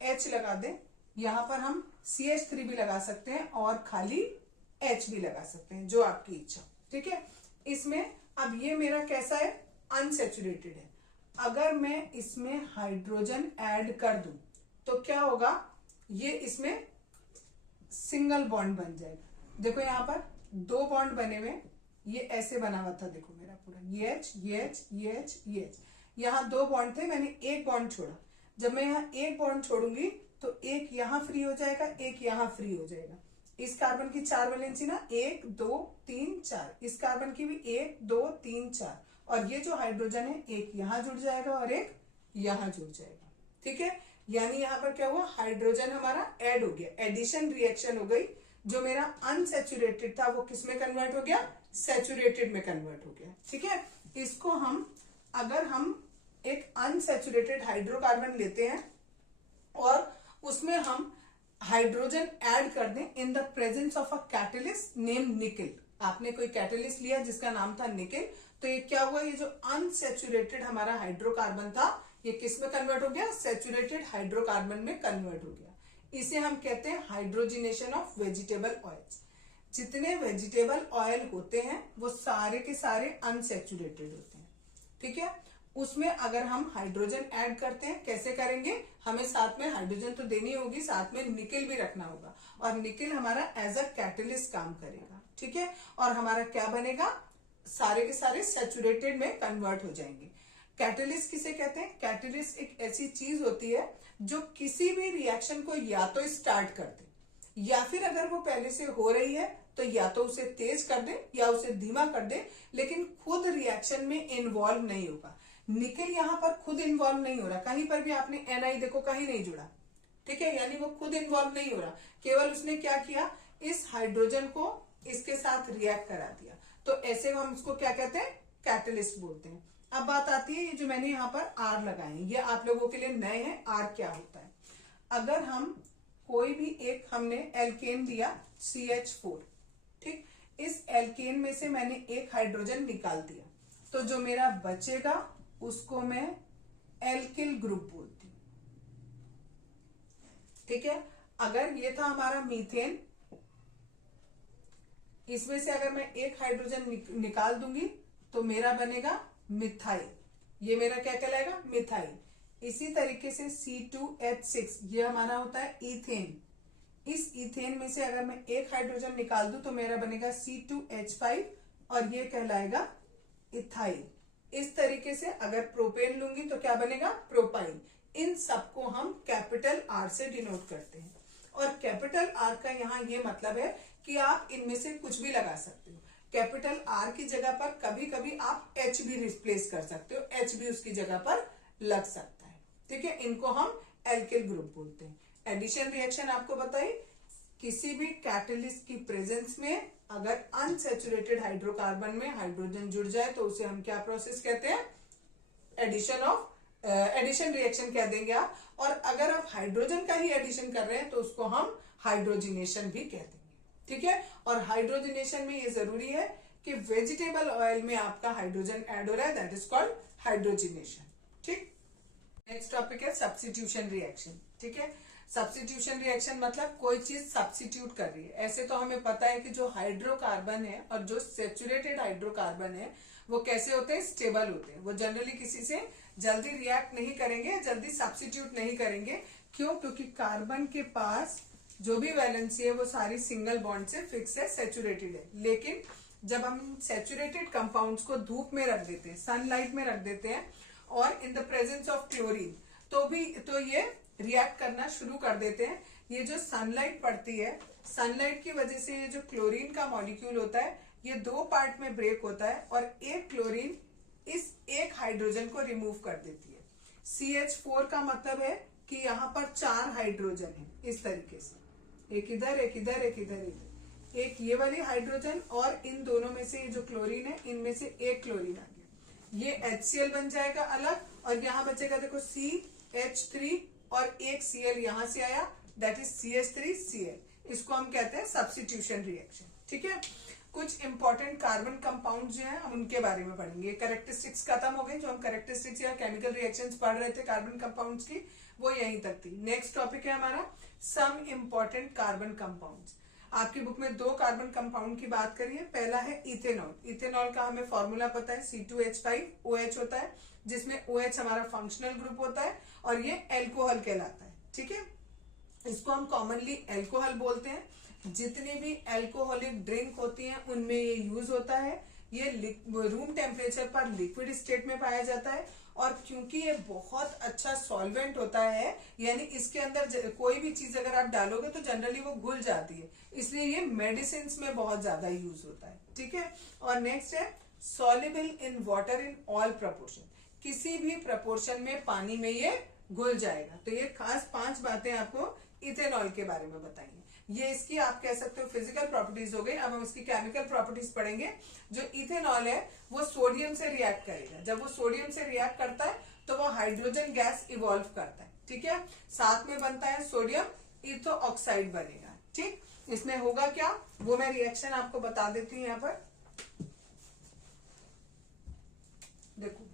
H लगा दें। यहां पर हम CH3 भी लगा सकते हैं और खाली H भी लगा सकते हैं, जो आपकी इच्छा, ठीक है। इसमें अब ये मेरा कैसा है? अनसैचुरेटेड है। अगर मैं इसमें हाइड्रोजन ऐड कर दूं तो क्या होगा? ये इसमें सिंगल बॉन्ड बन जाएगा। देखो यहाँ पर दो बॉन्ड बने हुए, ये ऐसे बना हुआ था, देखो मेरा पूरा ये H, ये H, ये H, ये H, यहाँ दो बॉन्ड थे, मैंने एक बॉन्ड छोड़ा। जब मैं यहाँ एक बॉन्ड छोड़ूंगी तो एक यहाँ फ्री हो जाएगा, एक यहाँ फ्री हो जाएगा। इस कार्बन की 4 वैलेंसी ना, 1 2 3 4, इस कार्बन की भी 1 2 3 4, और ये जो हाइड्रोजन है एक यहाँ जुड़ जाएगा और एक यहाँ जुड़ जाएगा। ठीक है, यानी यहाँ पर क्या हुआ, हाइड्रोजन हमारा ऐड हो गया, एडिशन रिएक्शन हो गई। जो मेरा अनसेचुरेटेड था वो किस में कन्वर्ट हो गया, सैचुरेटेड में कन्वर्ट हो गया। ठीक है, इसको हम, अगर हम एक अनसेचुरेटेड हाइड्रोकार्बन लेते हैं और उसमें हम हाइड्रोजन ऐड कर दें in the presence of a catalyst name nickel, आपने कोई कैटलिस्ट लिया जिसका नाम था निकेल, तो ये क्या हुआ, ये जो अनसेचुरेटेड हमारा हाइड्रोकार्बन था ये किस में कन्वर्ट हो गया, सैचुरेटेड हाइड्रोकार्बन में कन्वर्ट हो गया। इसे हम कहते हैं हाइड्रोजिनेशन ऑफ वेजिटेबल ऑयल्स। जितने वेजिटेबल ऑयल होते हैं वो सारे के सारे अनसेचुरेटेड होते हैं। ठीक है, उसमें अगर हम हाइड्रोजन ऐड करते हैं, कैसे करेंगे, हमें साथ में हाइड्रोजन तो देनी होगी, साथ में निकेल भी रखना होगा, और निकेल हमारा एज अ कैटलिस्ट काम करेगा। ठीक है, और हमारा क्या बनेगा, सारे के सारे सैचुरेटेड में कन्वर्ट हो जाएंगे। कैटलिस्ट किसे कहते हैं, कैटलिस्ट एक ऐसी चीज होती है जो किसी भी रिएक्शन को या तो स्टार्ट कर दे, या फिर अगर वो पहले से हो रही है तो या तो उसे तेज कर दे या उसे धीमा कर दे, लेकिन खुद रिएक्शन में इन्वॉल्व नहीं होगा। निकेल यहाँ पर खुद इन्वॉल्व नहीं हो रहा, कहीं पर भी आपने Ni देखो कहीं नहीं जुड़ा। ठीक है, यानी वो खुद इन्वॉल्व नहीं हो रहा, केवल उसने क्या किया, इस हाइड्रोजन को इसके साथ रिएक्ट करा दिया। तो ऐसे हम इसको क्या कहते हैं, कैटलिस्ट बोलते हैं। अब बात आती है, ये जो मैंने यहाँ पर R लगाए हैं, ये आप लोगों के लिए नए हैं, R क्या होता है। अगर हम कोई भी एक, हमने एल्केन लिया CH4, ठीक, इस एल्केन में से मैंने एक हाइड्रोजन निकाल दिया, तो जो मेरा बचेगा उसको मैं एल्किल ग्रुप बोलती हूँ। ठीक है, अगर ये था हमारा मीथेन, इसमें से अगर मैं एक हाइड्रोजन निकाल दूंगी तो मेरा बनेगा मिथाइल, ये मेरा क्या कहलाएगा, मिथाइल। इसी तरीके से C2H6 ये हमारा होता है इथेन, इस इथेन में से अगर मैं एक हाइड्रोजन निकाल दूं तो मेरा बनेगा C2H5 और ये कहलाएगा इथाइल। इस तरीके से अगर प्रोपेन लूंगी तो क्या बनेगा, प्रोपाइल। इन सबको हम कैपिटल R से डिनोट करते हैं, और कैपिटल R का यहाँ ये मतलब है कि आप इनमें से कुछ भी लगा सकते हो। कैपिटल R की जगह पर कभी कभी आप H भी रिप्लेस कर सकते हो, H भी उसकी जगह पर लग सकता है। ठीक है, इनको हम एल्किल ग्रुप बोलते हैं। एडिशन रिएक्शन आपको बताई, किसी भी कैटलिस्ट की प्रेजेंस में अगर अनसैचुरेटेड हाइड्रोकार्बन में हाइड्रोजन जुड़ जाए तो उसे हम क्या प्रोसेस कहते हैं, एडिशन रिएक्शन कह देंगे आप। और अगर आप हाइड्रोजन का ही एडिशन कर रहे हैं तो उसको हम हाइड्रोजिनेशन भी कह देंगे। ठीक है, और हाइड्रोजिनेशन में ये जरूरी है कि वेजिटेबल ऑयल में आपका हाइड्रोजन ऐड हो रहा है, दैट इज कॉल्ड हाइड्रोजिनेशन। ठीक, नेक्स्ट टॉपिक है सब्स्टिट्यूशन रिएक्शन। ठीक है, सब्स्टिट्यूशन रिएक्शन मतलब कोई चीज सब्स्टिट्यूट कर रही है। ऐसे तो हमें पता है कि जो हाइड्रोकार्बन है और जो सैचुरेटेड हाइड्रोकार्बन है वो कैसे होते हैं, स्टेबल होते हैं। वो जनरली किसी से जल्दी रिएक्ट नहीं करेंगे, जल्दी सब्स्टिट्यूट नहीं करेंगे। क्यों, क्योंकि कार्बन के पास जो भी वैलेंसी है वो सारी सिंगल बॉन्ड से फिक्स है, सैचुरेटेड है। लेकिन जब हम सैचुरेटेड कंपाउंड्स को धूप में रख देते हैं, सनलाइट में रख देते हैं और in the presence of chlorine, तो ये रिएक्ट करना शुरू कर देते हैं। ये जो सनलाइट पड़ती है, सनलाइट की वजह से ये जो क्लोरीन का मॉलिक्यूल होता है ये दो पार्ट में ब्रेक होता है और एक क्लोरीन इस एक हाइड्रोजन को रिमूव कर देती है। CH4 का मतलब है कि यहाँ पर 4 हाइड्रोजन है, इस तरीके से, एक इधर एक इधर एक इधर इधर, एक ये वाली हाइड्रोजन और इन दोनों में से ये जो क्लोरीन है इनमें से एक क्लोरीन आ गया, ये HCl बन जाएगा अलग, और यहाँ बचेगा देखो CH3 और एक Cl यहाँ से आया, दैट इज CH3Cl। इसको हम कहते हैं सब्स्टिट्यूशन रिएक्शन। ठीक है, कुछ इंपॉर्टेंट कार्बन कंपाउंड जो है हम उनके बारे में पढ़ेंगे। कैरेक्टरिस्टिक्स खत्म हो गई, जो हम कैरेक्टरिस्टिक्स या केमिकल रिएक्शंस पढ़ रहे थे कार्बन कंपाउंड्स की, वो यहीं तक थी। नेक्स्ट टॉपिक है हमारा सम इंपॉर्टेंट कार्बन कंपाउंड्स। आपकी बुक में 2 कार्बन कंपाउंड की बात करिए। पहला है इथेनॉल। इथेनॉल का हमें फॉर्मूला पता है, C2H5OH होता है, जिसमें OH हमारा फंक्शनल ग्रुप होता है और ये एल्कोहल कहलाता है। ठीक है, इसको हम कॉमनली एल्कोहल बोलते हैं। जितनी भी अल्कोहलिक ड्रिंक होती हैं उनमें ये यूज होता है। ये रूम टेम्परेचर पर लिक्विड स्टेट में पाया जाता है, और क्योंकि ये बहुत अच्छा सॉल्वेंट होता है, यानी इसके अंदर कोई भी चीज अगर आप डालोगे तो जनरली वो घुल जाती है, इसलिए ये मेडिसिन में बहुत ज्यादा यूज होता है। ठीक है, और नेक्स्ट है soluble in water in all proportion, किसी भी प्रपोर्शन में पानी में ये घुल जाएगा। तो ये खास 5 बातें आपको इथेनॉल के बारे में बताइए। ये इसकी आप कह सकते हो फिजिकल प्रॉपर्टीज हो गई। अब हम इसकी केमिकल प्रॉपर्टीज पढ़ेंगे। जो इथेनॉल है वो सोडियम से रिएक्ट करेगा। जब वो सोडियम से रिएक्ट करता है तो वो हाइड्रोजन गैस इवॉल्व करता है। ठीक है, साथ में बनता है सोडियम इथो ऑक्साइड बनेगा। ठीक, इसमें होगा क्या वो मैं रिएक्शन आपको बता देती हूँ। यहाँ पर देखो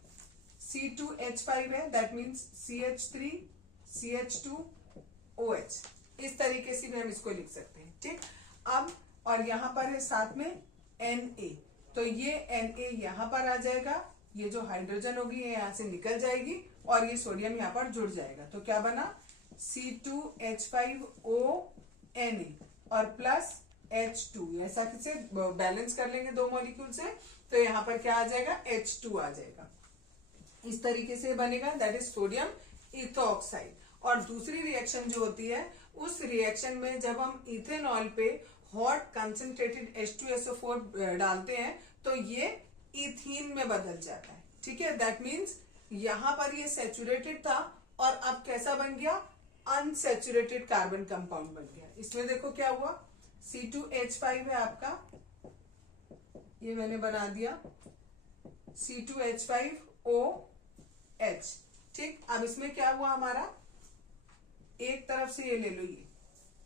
C2H5 है, दैट मीन्स CH3 CH2OH, इस तरीके से भी हम इसको लिख सकते हैं। ठीक, अब और यहां पर है साथ में Na, तो ये Na यहां पर आ जाएगा, ये जो हाइड्रोजन होगी ये यहां से निकल जाएगी और ये सोडियम यहां पर जुड़ जाएगा। तो क्या बना C2H5O और प्लस H2, ऐसा किसे बैलेंस कर लेंगे दो मॉलिक्यूल से, तो यहां पर क्या आ जाएगा H2 आ जाएगा। इस तरीके से बनेगा, दैट इज सोडियम इथोऑक्साइड। और दूसरी रिएक्शन जो होती है, उस रिएक्शन में जब हम इथेनॉल पे हॉट कंसंट्रेटेड H2SO4 डालते हैं तो ये इथीन में बदल जाता है। ठीक है, दैट मीन्स यहां पर ये सैचुरेटेड था और अब कैसा बन गया, अनसैचुरेटेड कार्बन कंपाउंड बन गया। इसमें देखो क्या हुआ, C2H5 है आपका, ये मैंने बना दिया C2H5OH। ठीक, अब इसमें क्या हुआ हमारा, एक तरफ से ये ले लो,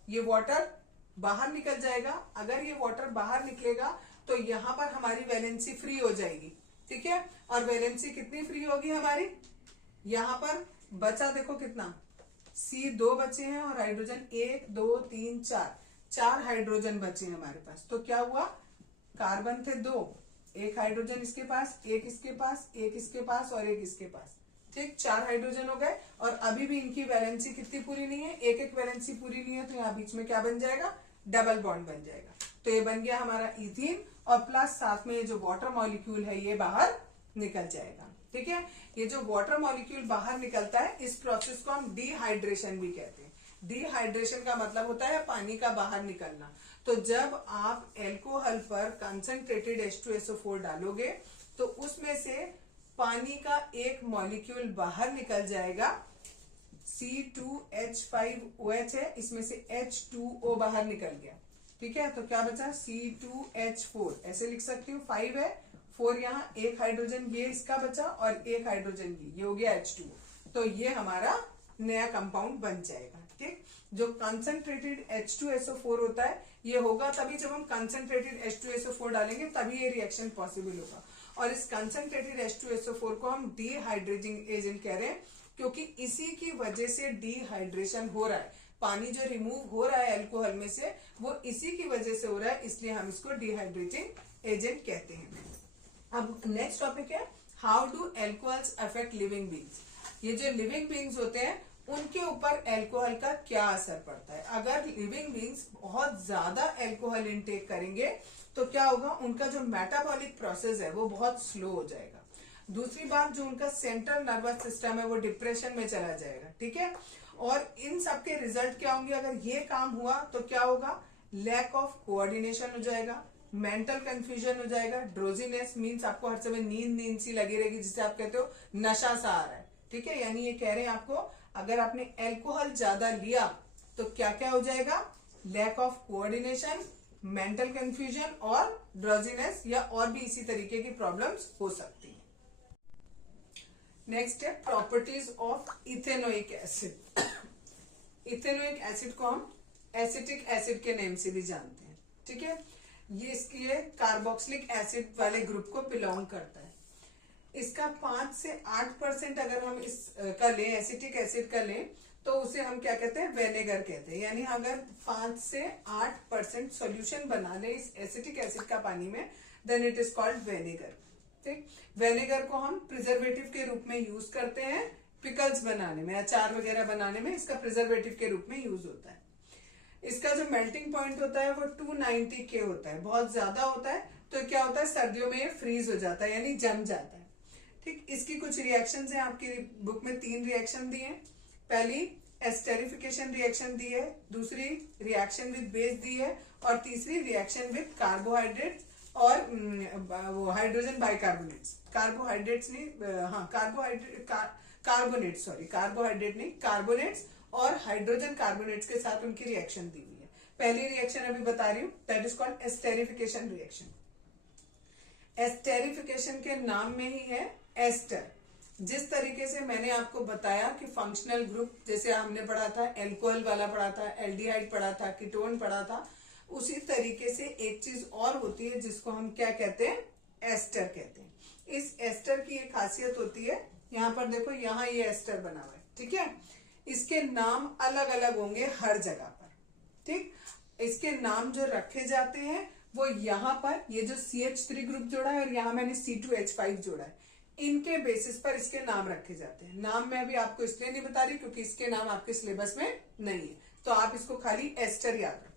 ये वाटर बाहर निकल जाएगा। अगर ये वाटर बाहर निकलेगा तो यहां पर हमारी वैलेंसी फ्री हो जाएगी। ठीक है, और वैलेंसी कितनी फ्री होगी हमारी, यहां पर बचा देखो कितना, C2 बचे हैं और हाइड्रोजन 1 2 3 4 हाइड्रोजन बचे हैं हमारे पास। तो क्या हुआ, कार्बन थे 2, एक हाइड्रोजन इसके पास, एक इसके पास, एक इसके पास और एक इसके पास। ठीक, 4 हाइड्रोजन हो गए और अभी भी इनकी वैलेंसी कितनी पूरी नहीं है, एक एक वैलेंसी पूरी नहीं है। तो यहाँ बीच में क्या बन जाएगा, डबल बॉन्ड बन जाएगा। तो ये बन गया हमारा इथीन और प्लस साथ में ये जो वाटर मॉलिक्यूल है ये बाहर निकल जाएगा। ठीक है, ये जो वाटर मॉलिक्यूल बाहर निकलता है इस प्रोसेस को हम डिहाइड्रेशन भी कहते हैं। डिहाइड्रेशन का मतलब होता है पानी का बाहर निकलना। तो जब आप एल्कोहल पर कंसंट्रेटेड H2SO4 डालोगे तो उसमें से पानी का एक मॉलिक्यूल बाहर निकल जाएगा, C2H5OH है, इसमें से H2O बाहर निकल गया। ठीक है, तो क्या बचा C2H4, ऐसे लिख सकती हूँ, 5 है, 4 यहाँ, एक हाइड्रोजन ये इसका बचा और एक हाइड्रोजन ये हो गया H2O। तो ये हमारा नया कंपाउंड बन जाएगा। ठीक, जो कंसंट्रेटेड H2SO4 होता है ये होगा तभी जब हम कंसंट्रेटेड H2SO4 डालेंगे, तभी ये रिएक्शन पॉसिबल होगा। और इस कंसंट्रेटेड H2SO4 को हम डिहाइड्रेटिंग एजेंट कह रहे हैं, क्योंकि इसी की वजह से डिहाइड्रेशन हो रहा है। पानी जो रिमूव हो रहा है अल्कोहल में से वो इसी की वजह से हो रहा है, इसलिए हम इसको डिहाइड्रेटिंग एजेंट कहते हैं। अब नेक्स्ट टॉपिक है, how do alcohols affect living beings. ये जो लिविंग बींग्स होते हैं उनके ऊपर अल्कोहल का क्या असर पड़ता है। अगर लिविंग बींग्स बहुत ज्यादा अल्कोहल इनटेक करेंगे तो क्या होगा, उनका जो मेटाबॉलिक प्रोसेस है वो बहुत स्लो हो जाएगा। दूसरी बात, जो उनका सेंट्रल नर्वस सिस्टम है वो डिप्रेशन में चला जाएगा। ठीक है, और इन सब के रिजल्ट क्या होंगे, अगर ये काम हुआ तो क्या होगा, लैक ऑफ कोऑर्डिनेशन हो जाएगा, मेंटल कंफ्यूजन हो जाएगा, ड्रोजीनेस मीन्स आपको हर समय नींद नींद सी लगी रहेगी, जिसे आप कहते हो नशा सा आ रहा है। ठीक है, यानी ये कह रहे हैं आपको अगर आपने अल्कोहल ज्यादा लिया तो क्या क्या हो जाएगा, lack of coordination, mental confusion और ड्रोजीनेस, या और भी इसी तरीके की प्रॉब्लम्स हो सकती हैं। नेक्स्ट है properties of ethanoic acid. Ethanoic acid को हम एसिटिक एसिड के नेम से भी जानते हैं। ठीक है, ये इसके कार्बोक्सिलिक एसिड वाले ग्रुप को बिलोंग करता है। इसका 5 से 8% अगर हम इस का लें, एसिटिक एसिड का लें, तो उसे हम क्या कहते हैं, वेनेगर कहते हैं। यानी अगर 5 से 8% सॉल्यूशन बना ले इस एसिटिक एसिड का पानी में, then it is called vinegar. ठीक, वेनेगर को हम प्रिजर्वेटिव के रूप में यूज करते हैं, पिकल्स बनाने में, अचार वगैरह बनाने में इसका प्रिजर्वेटिव के रूप में यूज होता है। इसका जो मेल्टिंग पॉइंट होता है वो 290 के होता है, बहुत ज्यादा होता है। तो क्या होता है, सर्दियों में ये फ्रीज हो जाता है, यानी जम जाता है। ठीक, इसकी कुछ रिएक्शंस हैं, आपकी बुक में 3 रिएक्शन दिए हैं। पहली एस्टेरिफिकेशन रिएक्शन दी है, दूसरी रिएक्शन विद बेस दी है, और तीसरी रिएक्शन विद कार्बोहाइड्रेट और वो हाइड्रोजन बाइकार्बोनेट्स। कार्बोहाइड्रेट्स नहीं, हाँ कार्बोहाइड्रेट कार्बोनेट, सॉरी कार्बोहाइड्रेट नहीं, कार्बोनेट्स और हाइड्रोजन कार्बोनेट्स के साथ उनकी रिएक्शन दी हुई है। पहली रिएक्शन अभी बता रही हूँ, that is called esterification reaction. Esterification के नाम में ही है एस्टर। जिस तरीके से मैंने आपको बताया कि फंक्शनल ग्रुप, जैसे हमने पढ़ा था एल्कोहल वाला पढ़ा था, एल्डिहाइड पढ़ा था, कीटोन पढ़ा था, उसी तरीके से एक चीज और होती है जिसको हम क्या कहते हैं, एस्टर कहते हैं। इस एस्टर की एक खासियत होती है, यहाँ पर देखो, यहाँ ये एस्टर बना हुआ है, ठीक है। इसके नाम अलग अलग होंगे हर जगह पर, ठीक। इसके नाम जो रखे जाते हैं वो यहाँ पर, ये जो CH3 ग्रुप जोड़ा है और यहाँ मैंने C2H5 जोड़ा है, इनके बेसिस पर इसके नाम रखे जाते हैं। नाम मैं अभी आपको इसलिए नहीं बता रही क्योंकि इसके नाम आपके सिलेबस में नहीं है, तो आप इसको खाली एस्टर याद रखो।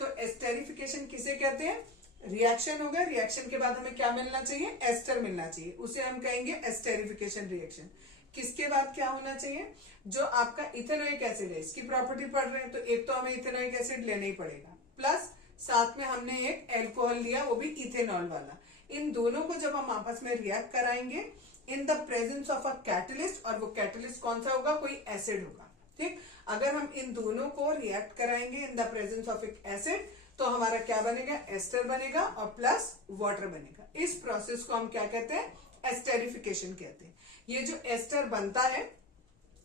तो एस्टेरिफिकेशन किसे कहते हैं, रिएक्शन हो गया, रिएक्शन के बाद हमें क्या मिलना चाहिए, एस्टर मिलना चाहिए, उसे हम कहेंगे एस्टेरिफिकेशन रिएक्शन। किसके बाद क्या होना चाहिए, जो आपका इथेनोइक एसिड है, इसकी प्रॉपर्टी पढ़ रहे हैं तो एक तो हमें इथेनोइक एसिड लेना ही पड़ेगा, प्लस साथ में हमने एक एल्कोहल लिया, वो भी इथेनॉल वाला। इन दोनों को जब हम आपस में रिएक्ट कराएंगे in the presence of a catalyst, और वो कैटलिस्ट कौन सा होगा, कोई एसिड होगा, ठीक। अगर हम इन दोनों को रिएक्ट कराएंगे इन द प्रेजेंस ऑफ एक एसिड, तो हमारा क्या बनेगा, एस्टर बनेगा और प्लस वाटर बनेगा। इस प्रोसेस को हम क्या कहते हैं, एस्टेरिफिकेशन कहते हैं। ये जो एस्टर बनता है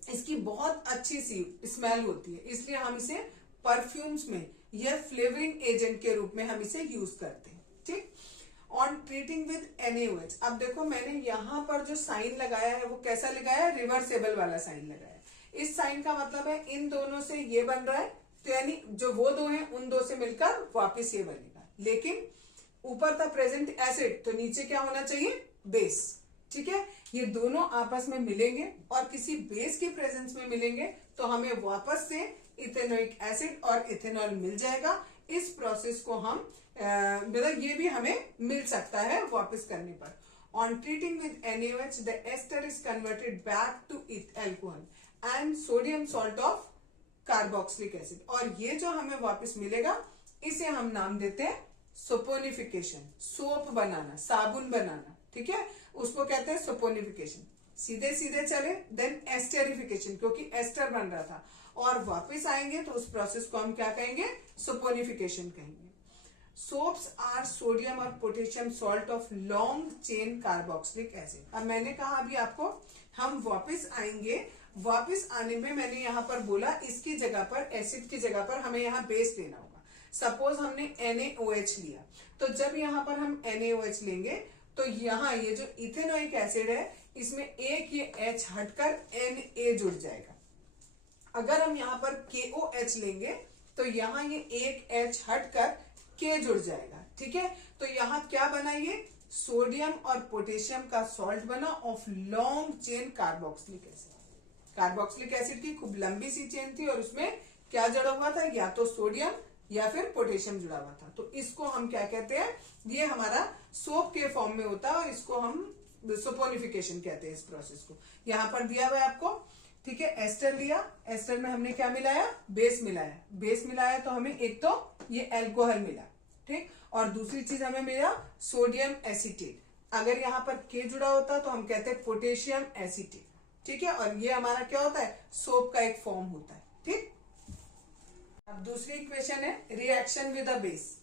इसकी बहुत अच्छी सी स्मेल होती है, इसलिए हम इसे परफ्यूम्स में या फ्लेवरिंग एजेंट के रूप में हम इसे यूज करते हैं, ठीक। ऑन ट्रीटिंग विद NaOH, अब देखो मैंने यहाँ पर जो साइन लगाया है वो कैसा लगाया है, रिवर्सेबल वाला साइन लगाया है। इस साइन का मतलब है इन दोनों से ये बन रहा है, तो यानी जो वो दो हैं उन दो से मिलकर वापिस ये बनेगा। लेकिन ऊपर था प्रेजेंट एसिड, तो नीचे क्या होना चाहिए, बेस, ठीक है। ये दोनों आपस में मिलेंगे और किसी बेस की प्रेजेंस में मिलेंगे तो हमें वापस से इथेनोइक एसिड और इथेनॉल मिल जाएगा। इस प्रोसेस को हम मतलब ये भी हमें मिल सकता है वापस करने पर। On treating with NaOH the ester is converted back to alcohol and sodium salt of carboxylic acid, और ये जो हमें वापस मिलेगा इसे हम नाम देते हैं सोपोनिफिकेशन, सोप बनाना, साबुन बनाना, ठीक है, उसको कहते हैं सोपोनिफिकेशन। सीधे सीधे चले देन एस्टेरिफिकेशन, क्योंकि एस्टर बन रहा था, और वापस आएंगे तो उस प्रोसेस को हम क्या कहेंगे, सोपोनिफिकेशन कहेंगे। सोप्स आर सोडियम और potassium salt of long chain carboxylic acid. अब मैंने कहा अभी आपको हम वापस आएंगे, वापस आने में मैंने यहाँ पर बोला इसकी जगह पर, एसिड की जगह पर हमें यहाँ बेस लेना होगा। सपोज हमने NaOH लिया, तो जब यहाँ पर हम NaOH लेंगे तो यहाँ ये जो इथेनोइक एसिड है इसमें एक ये H हटकर Na जुड़ जाएगा। अगर हम यहाँ पर KOH लेंगे तो यहाँ ये एक H हटकर K जुड़ जाएगा, ठीक है। तो यहाँ क्या बना, ये सोडियम और पोटेशियम का सॉल्ट बना of long chain carboxylic acid. Carboxylic acid की खूब लंबी सी चेन थी और उसमें क्या जुड़ा हुआ था, या तो सोडियम या फिर पोटेशियम जुड़ा हुआ था। तो इसको हम क्या कहते हैं, ये हमारा सोप के फॉर्म में होता है और इसको हम सोपोनिफिकेशन कहते हैं इस प्रोसेस को। यहाँ पर दिया हुआ है आपको, ठीक है। एस्टर लिया, एस्टर में हमने क्या मिलाया, बेस मिलाया, बेस मिलाया तो हमें एक तो ये एल्कोहल मिला, ठीक, और दूसरी चीज हमें मिला सोडियम एसीटेट। अगर यहाँ पर K जुड़ा होता तो हम कहते हैं पोटेशियम एसीटेट, ठीक है। और ये हमारा क्या होता है, सोप का एक फॉर्म होता है, ठीक। अब दूसरी इक्वेशन है रिएक्शन विद अ बेस।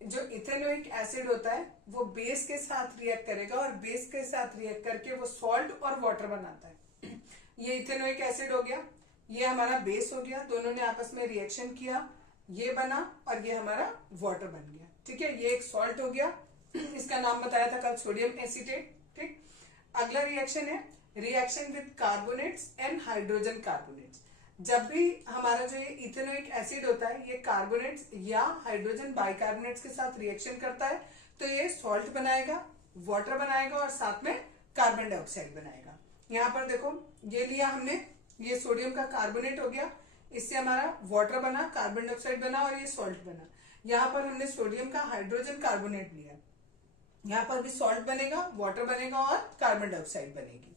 जो इथेनोइक एसिड होता है वो बेस के साथ रिएक्ट करेगा और बेस के साथ रिएक्ट करके वो सॉल्ट और वाटर बनाता है। ये इथेनोइक एसिड हो गया, ये हमारा बेस हो गया, दोनों ने आपस में रिएक्शन किया, ये बना और ये हमारा वाटर बन गया, ठीक है। ये एक सॉल्ट हो गया, इसका नाम बताया था कल, सोडियम एसीटेट, ठीक। अगला रिएक्शन है reaction with carbonates and hydrogen carbonates. जब भी हमारा जो ये इथेनोइक एसिड होता है ये कार्बोनेट्स या हाइड्रोजन बाइकार्बोनेट्स के साथ रिएक्शन करता है तो ये सॉल्ट बनाएगा, वाटर बनाएगा और साथ में कार्बन डाइऑक्साइड बनाएगा। यहाँ पर देखो ये लिया हमने, ये सोडियम का कार्बोनेट हो गया, इससे हमारा वाटर बना, कार्बन डाइऑक्साइड बना और ये सॉल्ट बना। यहाँ पर हमने सोडियम का हाइड्रोजन कार्बोनेट लिया, यहाँ पर भी सॉल्ट बनेगा, वाटर बनेगा और कार्बन डाइऑक्साइड बनेगी।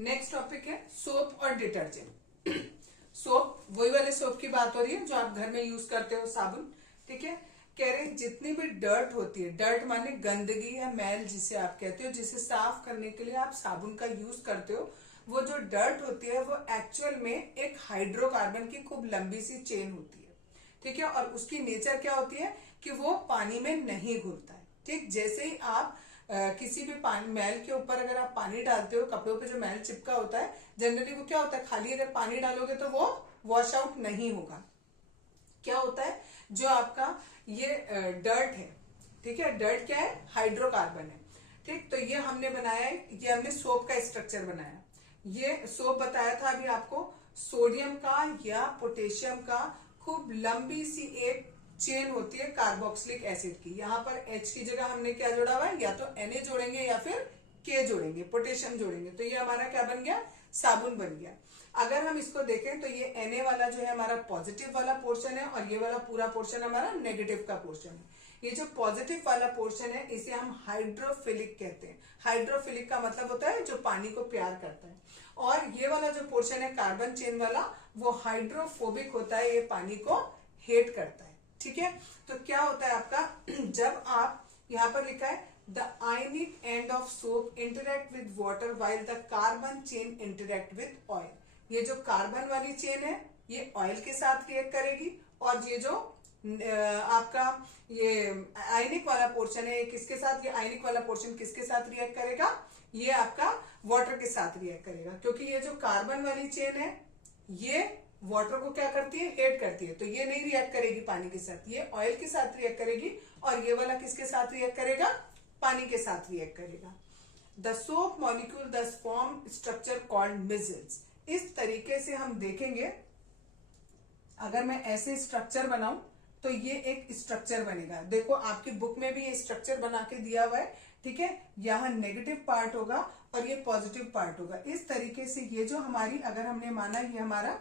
नेक्स्ट टॉपिक है सोप और डिटर्जेंट। सोप, वही वाले सोप की बात हो रही है जो आप घर में यूज करते हो, साबुन। ठीक है, कह रहे जितनी भी डर्ट होती है, डर्ट माने गंदगी या मैल जिसे आप कहते हो, जिसे साफ करने के लिए आप साबुन का यूज करते हो, वो जो डर्ट होती है वो एक्चुअल में एक हाइड्रोकार्बन की खूब लंबी सी चेन होती है। ठीक है, और उसकी नेचर क्या होती है कि वो पानी में नहीं घुलता है। ठीक, जैसे ही आप किसी भी पानी मैल के ऊपर अगर आप पानी डालते हो, कपड़ों पे जो मैल चिपका होता है, जनरली वो क्या होता है, खाली अगर पानी डालोगे तो वो वॉश आउट नहीं होगा। क्या होता है, जो आपका ये डर्ट है, ठीक है, डर्ट क्या है, हाइड्रोकार्बन है। ठीक, तो ये हमने बनाया है, ये हमने सोप का स्ट्रक्चर बनाया। ये सोप बताया था अभी आपको, सोडियम का या पोटेशियम का खूब लंबी सी एक चेन होती है कार्बोक्सिलिक एसिड की। यहाँ पर H की जगह हमने क्या जोड़ा हुआ है, या तो Na जोड़ेंगे या फिर K जोड़ेंगे, पोटेशियम जोड़ेंगे, तो ये हमारा क्या बन गया, साबुन बन गया। अगर हम इसको देखें तो ये Na वाला जो है हमारा पॉजिटिव वाला पोर्शन है और ये वाला पूरा पोर्शन हमारा नेगेटिव का पोर्शन है। ये जो पॉजिटिव वाला पोर्शन है इसे हम हाइड्रोफिलिक कहते हैं। हाइड्रोफिलिक का मतलब होता है जो पानी को प्यार करता है, और ये वाला जो पोर्शन है कार्बन चेन वाला, वो हाइड्रोफोबिक होता है, ये पानी को हेट करता है। ठीक है, तो क्या होता है आपका, जब आप यहाँ पर लिखा है the ionic end of soap interact with water while the carbon chain interact with oil. ये जो कार्बन वाली चेन है ये ऑयल के साथ रिएक्ट करेगी, और ये जो आपका ये आयनिक वाला पोर्शन है, किसके साथ, ये आयनिक वाला पोर्शन किसके साथ रिएक्ट करेगा, ये आपका वाटर के साथ रिएक्ट करेगा। क्योंकि ये जो कार्बन वाली चेन है ये वाटर को क्या करती है, हेट करती है, तो ये नहीं रिएक्ट करेगी पानी के साथ, ये ऑयल के साथ रिएक्ट करेगी, और ये वाला किसके साथ रिएक्ट करेगा, पानी के साथ रिएक्ट करेगा। द सोप मॉलिक्यूल दस फॉर्म स्ट्रक्चर कॉल्ड मिजल्स। इस तरीके से हम देखेंगे, अगर मैं ऐसे स्ट्रक्चर बनाऊं तो ये एक स्ट्रक्चर बनेगा। देखो आपकी बुक में भी ये स्ट्रक्चर बना के दिया हुआ है। ठीक है, यहाँ नेगेटिव पार्ट होगा और ये पॉजिटिव पार्ट होगा। इस तरीके से ये जो हमारी, अगर हमने माना ये हमारा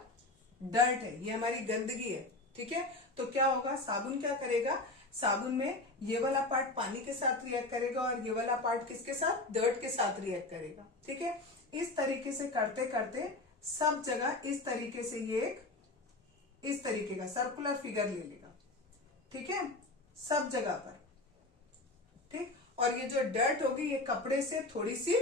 डर्ट है, ये हमारी गंदगी है, ठीक है, तो क्या होगा, साबुन क्या करेगा, साबुन में ये वाला पार्ट पानी के साथ रिएक्ट करेगा और ये वाला पार्ट किसके साथ, डर्ट के साथ रिएक्ट करेगा। ठीक है, इस तरीके से करते करते सब जगह इस तरीके से ये एक इस तरीके का सर्कुलर फिगर ले लेगा। ठीक है, सब जगह पर। ठीक, और ये जो डर्ट होगी ये कपड़े से थोड़ी सी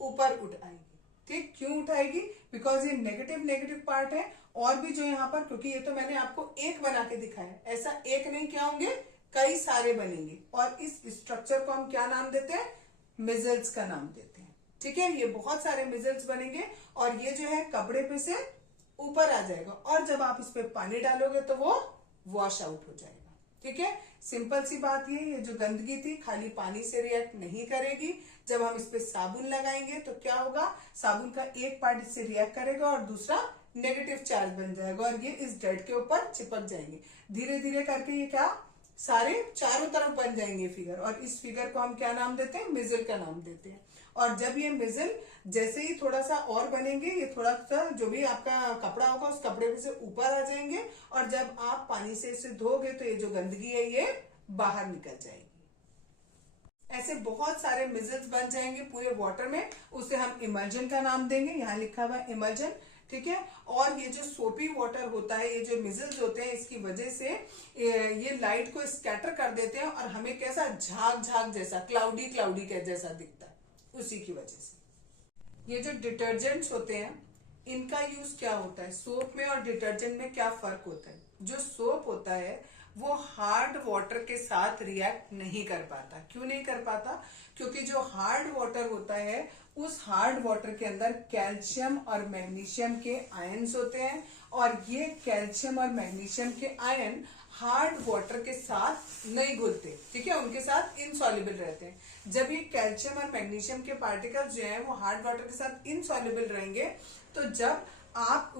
ऊपर उठ आएगी। ठीक, क्यों उठाएगी, बिकॉज ये नेगेटिव नेगेटिव पार्ट है, और भी जो यहाँ पर, क्योंकि ये तो मैंने आपको एक बना के दिखाया, ऐसा एक नहीं, क्या होंगे, कई सारे बनेंगे, और इस स्ट्रक्चर को हम क्या नाम देते हैं, मिजल्स का नाम देते हैं। ठीक है, ये बहुत सारे मिजल्स बनेंगे और ये जो है कपड़े पे से ऊपर आ जाएगा, और जब आप इस पे पानी डालोगे तो वो वॉश आउट हो जाएगा। ठीक है, सिंपल सी बात ये जो गंदगी थी खाली पानी से रिएक्ट नहीं करेगी। जब हम इस पे साबुन लगाएंगे तो क्या होगा, साबुन का एक पार्ट इससे रिएक्ट करेगा और दूसरा नेगेटिव चार्ज बन जाएगा, और ये इस डर्ट के ऊपर चिपक जाएंगे। धीरे धीरे करके ये क्या, सारे चारों तरफ बन जाएंगे फिगर, और इस फिगर को हम क्या नाम देते हैं, मिजल का नाम देते हैं। और जब ये मिजल जैसे ही थोड़ा सा और बनेंगे, ये थोड़ा सा जो भी आपका कपड़ा होगा उस कपड़े पे से ऊपर आ जाएंगे, और जब आप पानी से इसे धोगे तो ये जो गंदगी है ये बाहर निकल जाएगी। ऐसे बहुत सारे मिजल्स बन जाएंगे पूरे वाटर में, उसे हम इमल्जन का नाम देंगे, यहाँ लिखा हुआ है इमल्जन। ठीक है, और ये जो सोपी वाटर होता है, ये जो मिजल्स होते हैं, इसकी वजह से ये लाइट को स्कैटर कर देते हैं और हमें कैसा झाग झाग जैसा, क्लाउडी क्लाउडी के जैसा दिखता है, उसी की वजह से। ये जो डिटर्जेंट्स होते हैं इनका यूज क्या होता है, सोप में और डिटर्जेंट में क्या फर्क होता है। जो सोप होता है वो हार्ड वाटर के साथ रिएक्ट नहीं कर पाता। क्यों नहीं कर पाता, क्योंकि जो हार्ड वाटर होता है उस हार्ड वाटर के अंदर कैल्शियम और मैग्नीशियम के आयन्स होते हैं, और ये कैल्शियम और मैग्नीशियम के आयन हार्ड वाटर के साथ नहीं घुलते। ठीक है, उनके साथ इनसॉल्युबल रहते हैं। जब ये कैल्शियम और मैग्नीशियम के पार्टिकल्स जो हैं वो हार्ड वाटर के साथ इनसॉल्युबल रहेंगे, तो जब आप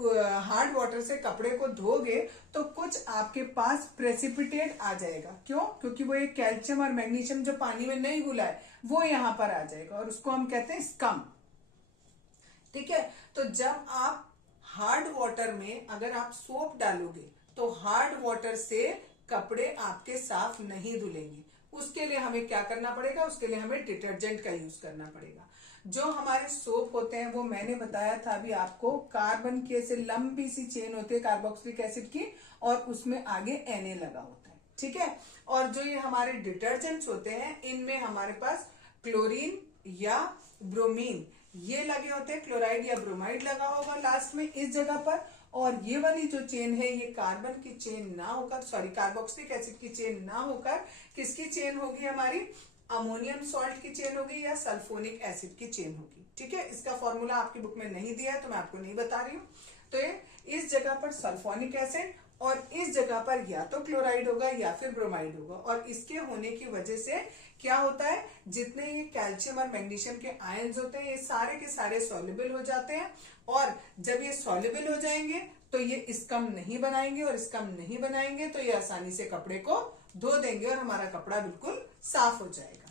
हार्ड वाटर से कपड़े को धोगे तो कुछ आपके पास प्रेसिपिटेट आ जाएगा। क्यों, क्योंकि वो ये कैल्शियम और मैग्नीशियम जो पानी में नहीं घुला है वो यहाँ पर आ जाएगा, और उसको हम कहते हैं स्कम। ठीक है, तो जब आप हार्ड वाटर में अगर आप सोप डालोगे तो हार्ड वाटर से कपड़े आपके साफ नहीं धुलेंगे। उसके लिए हमें क्या करना पड़ेगा, उसके लिए हमें डिटर्जेंट का यूज करना पड़ेगा। जो हमारे सोप होते हैं वो मैंने बताया था अभी आपको, कार्बन की ऐसे लंबी सी चेन होती है कार्बोक्सिलिक एसिड की, और उसमें आगे Na लगा होता है, ठीक है। और जो ये हमारे डिटर्जेंट्स होते हैं इनमें हमारे पास क्लोरीन या ब्रोमीन ये लगे होते हैं, क्लोराइड या ब्रोमाइड लगा होगा लास्ट में इस जगह पर। और ये वाली जो चेन है ये कार्बन की चेन ना होकर, सॉरी कार्बोक्सिलिक एसिड की चेन ना होकर किसकी चेन होगी, हमारी अमोनियम सॉल्ट की चेन होगी या सल्फोनिक एसिड की चेन होगी, ठीक है। इसका फॉर्मूला आपकी बुक में नहीं दिया है तो मैं आपको नहीं बता रही हूँ। तो ये इस जगह पर सल्फोनिक एसिड और इस जगह पर या तो क्लोराइड होगा या फिर ब्रोमाइड होगा। और इसके होने की वजह से क्या होता है, जितने ये कैल्शियम और मैग्नीशियम के आयंस होते हैं ये सारे के सारे सॉल्युबल हो जाते हैं। और जब ये सॉल्युबल हो जाएंगे तो ये स्कम नहीं बनाएंगे, और स्कम नहीं बनाएंगे तो ये आसानी से कपड़े को धो देंगे और हमारा कपड़ा बिल्कुल साफ हो जाएगा।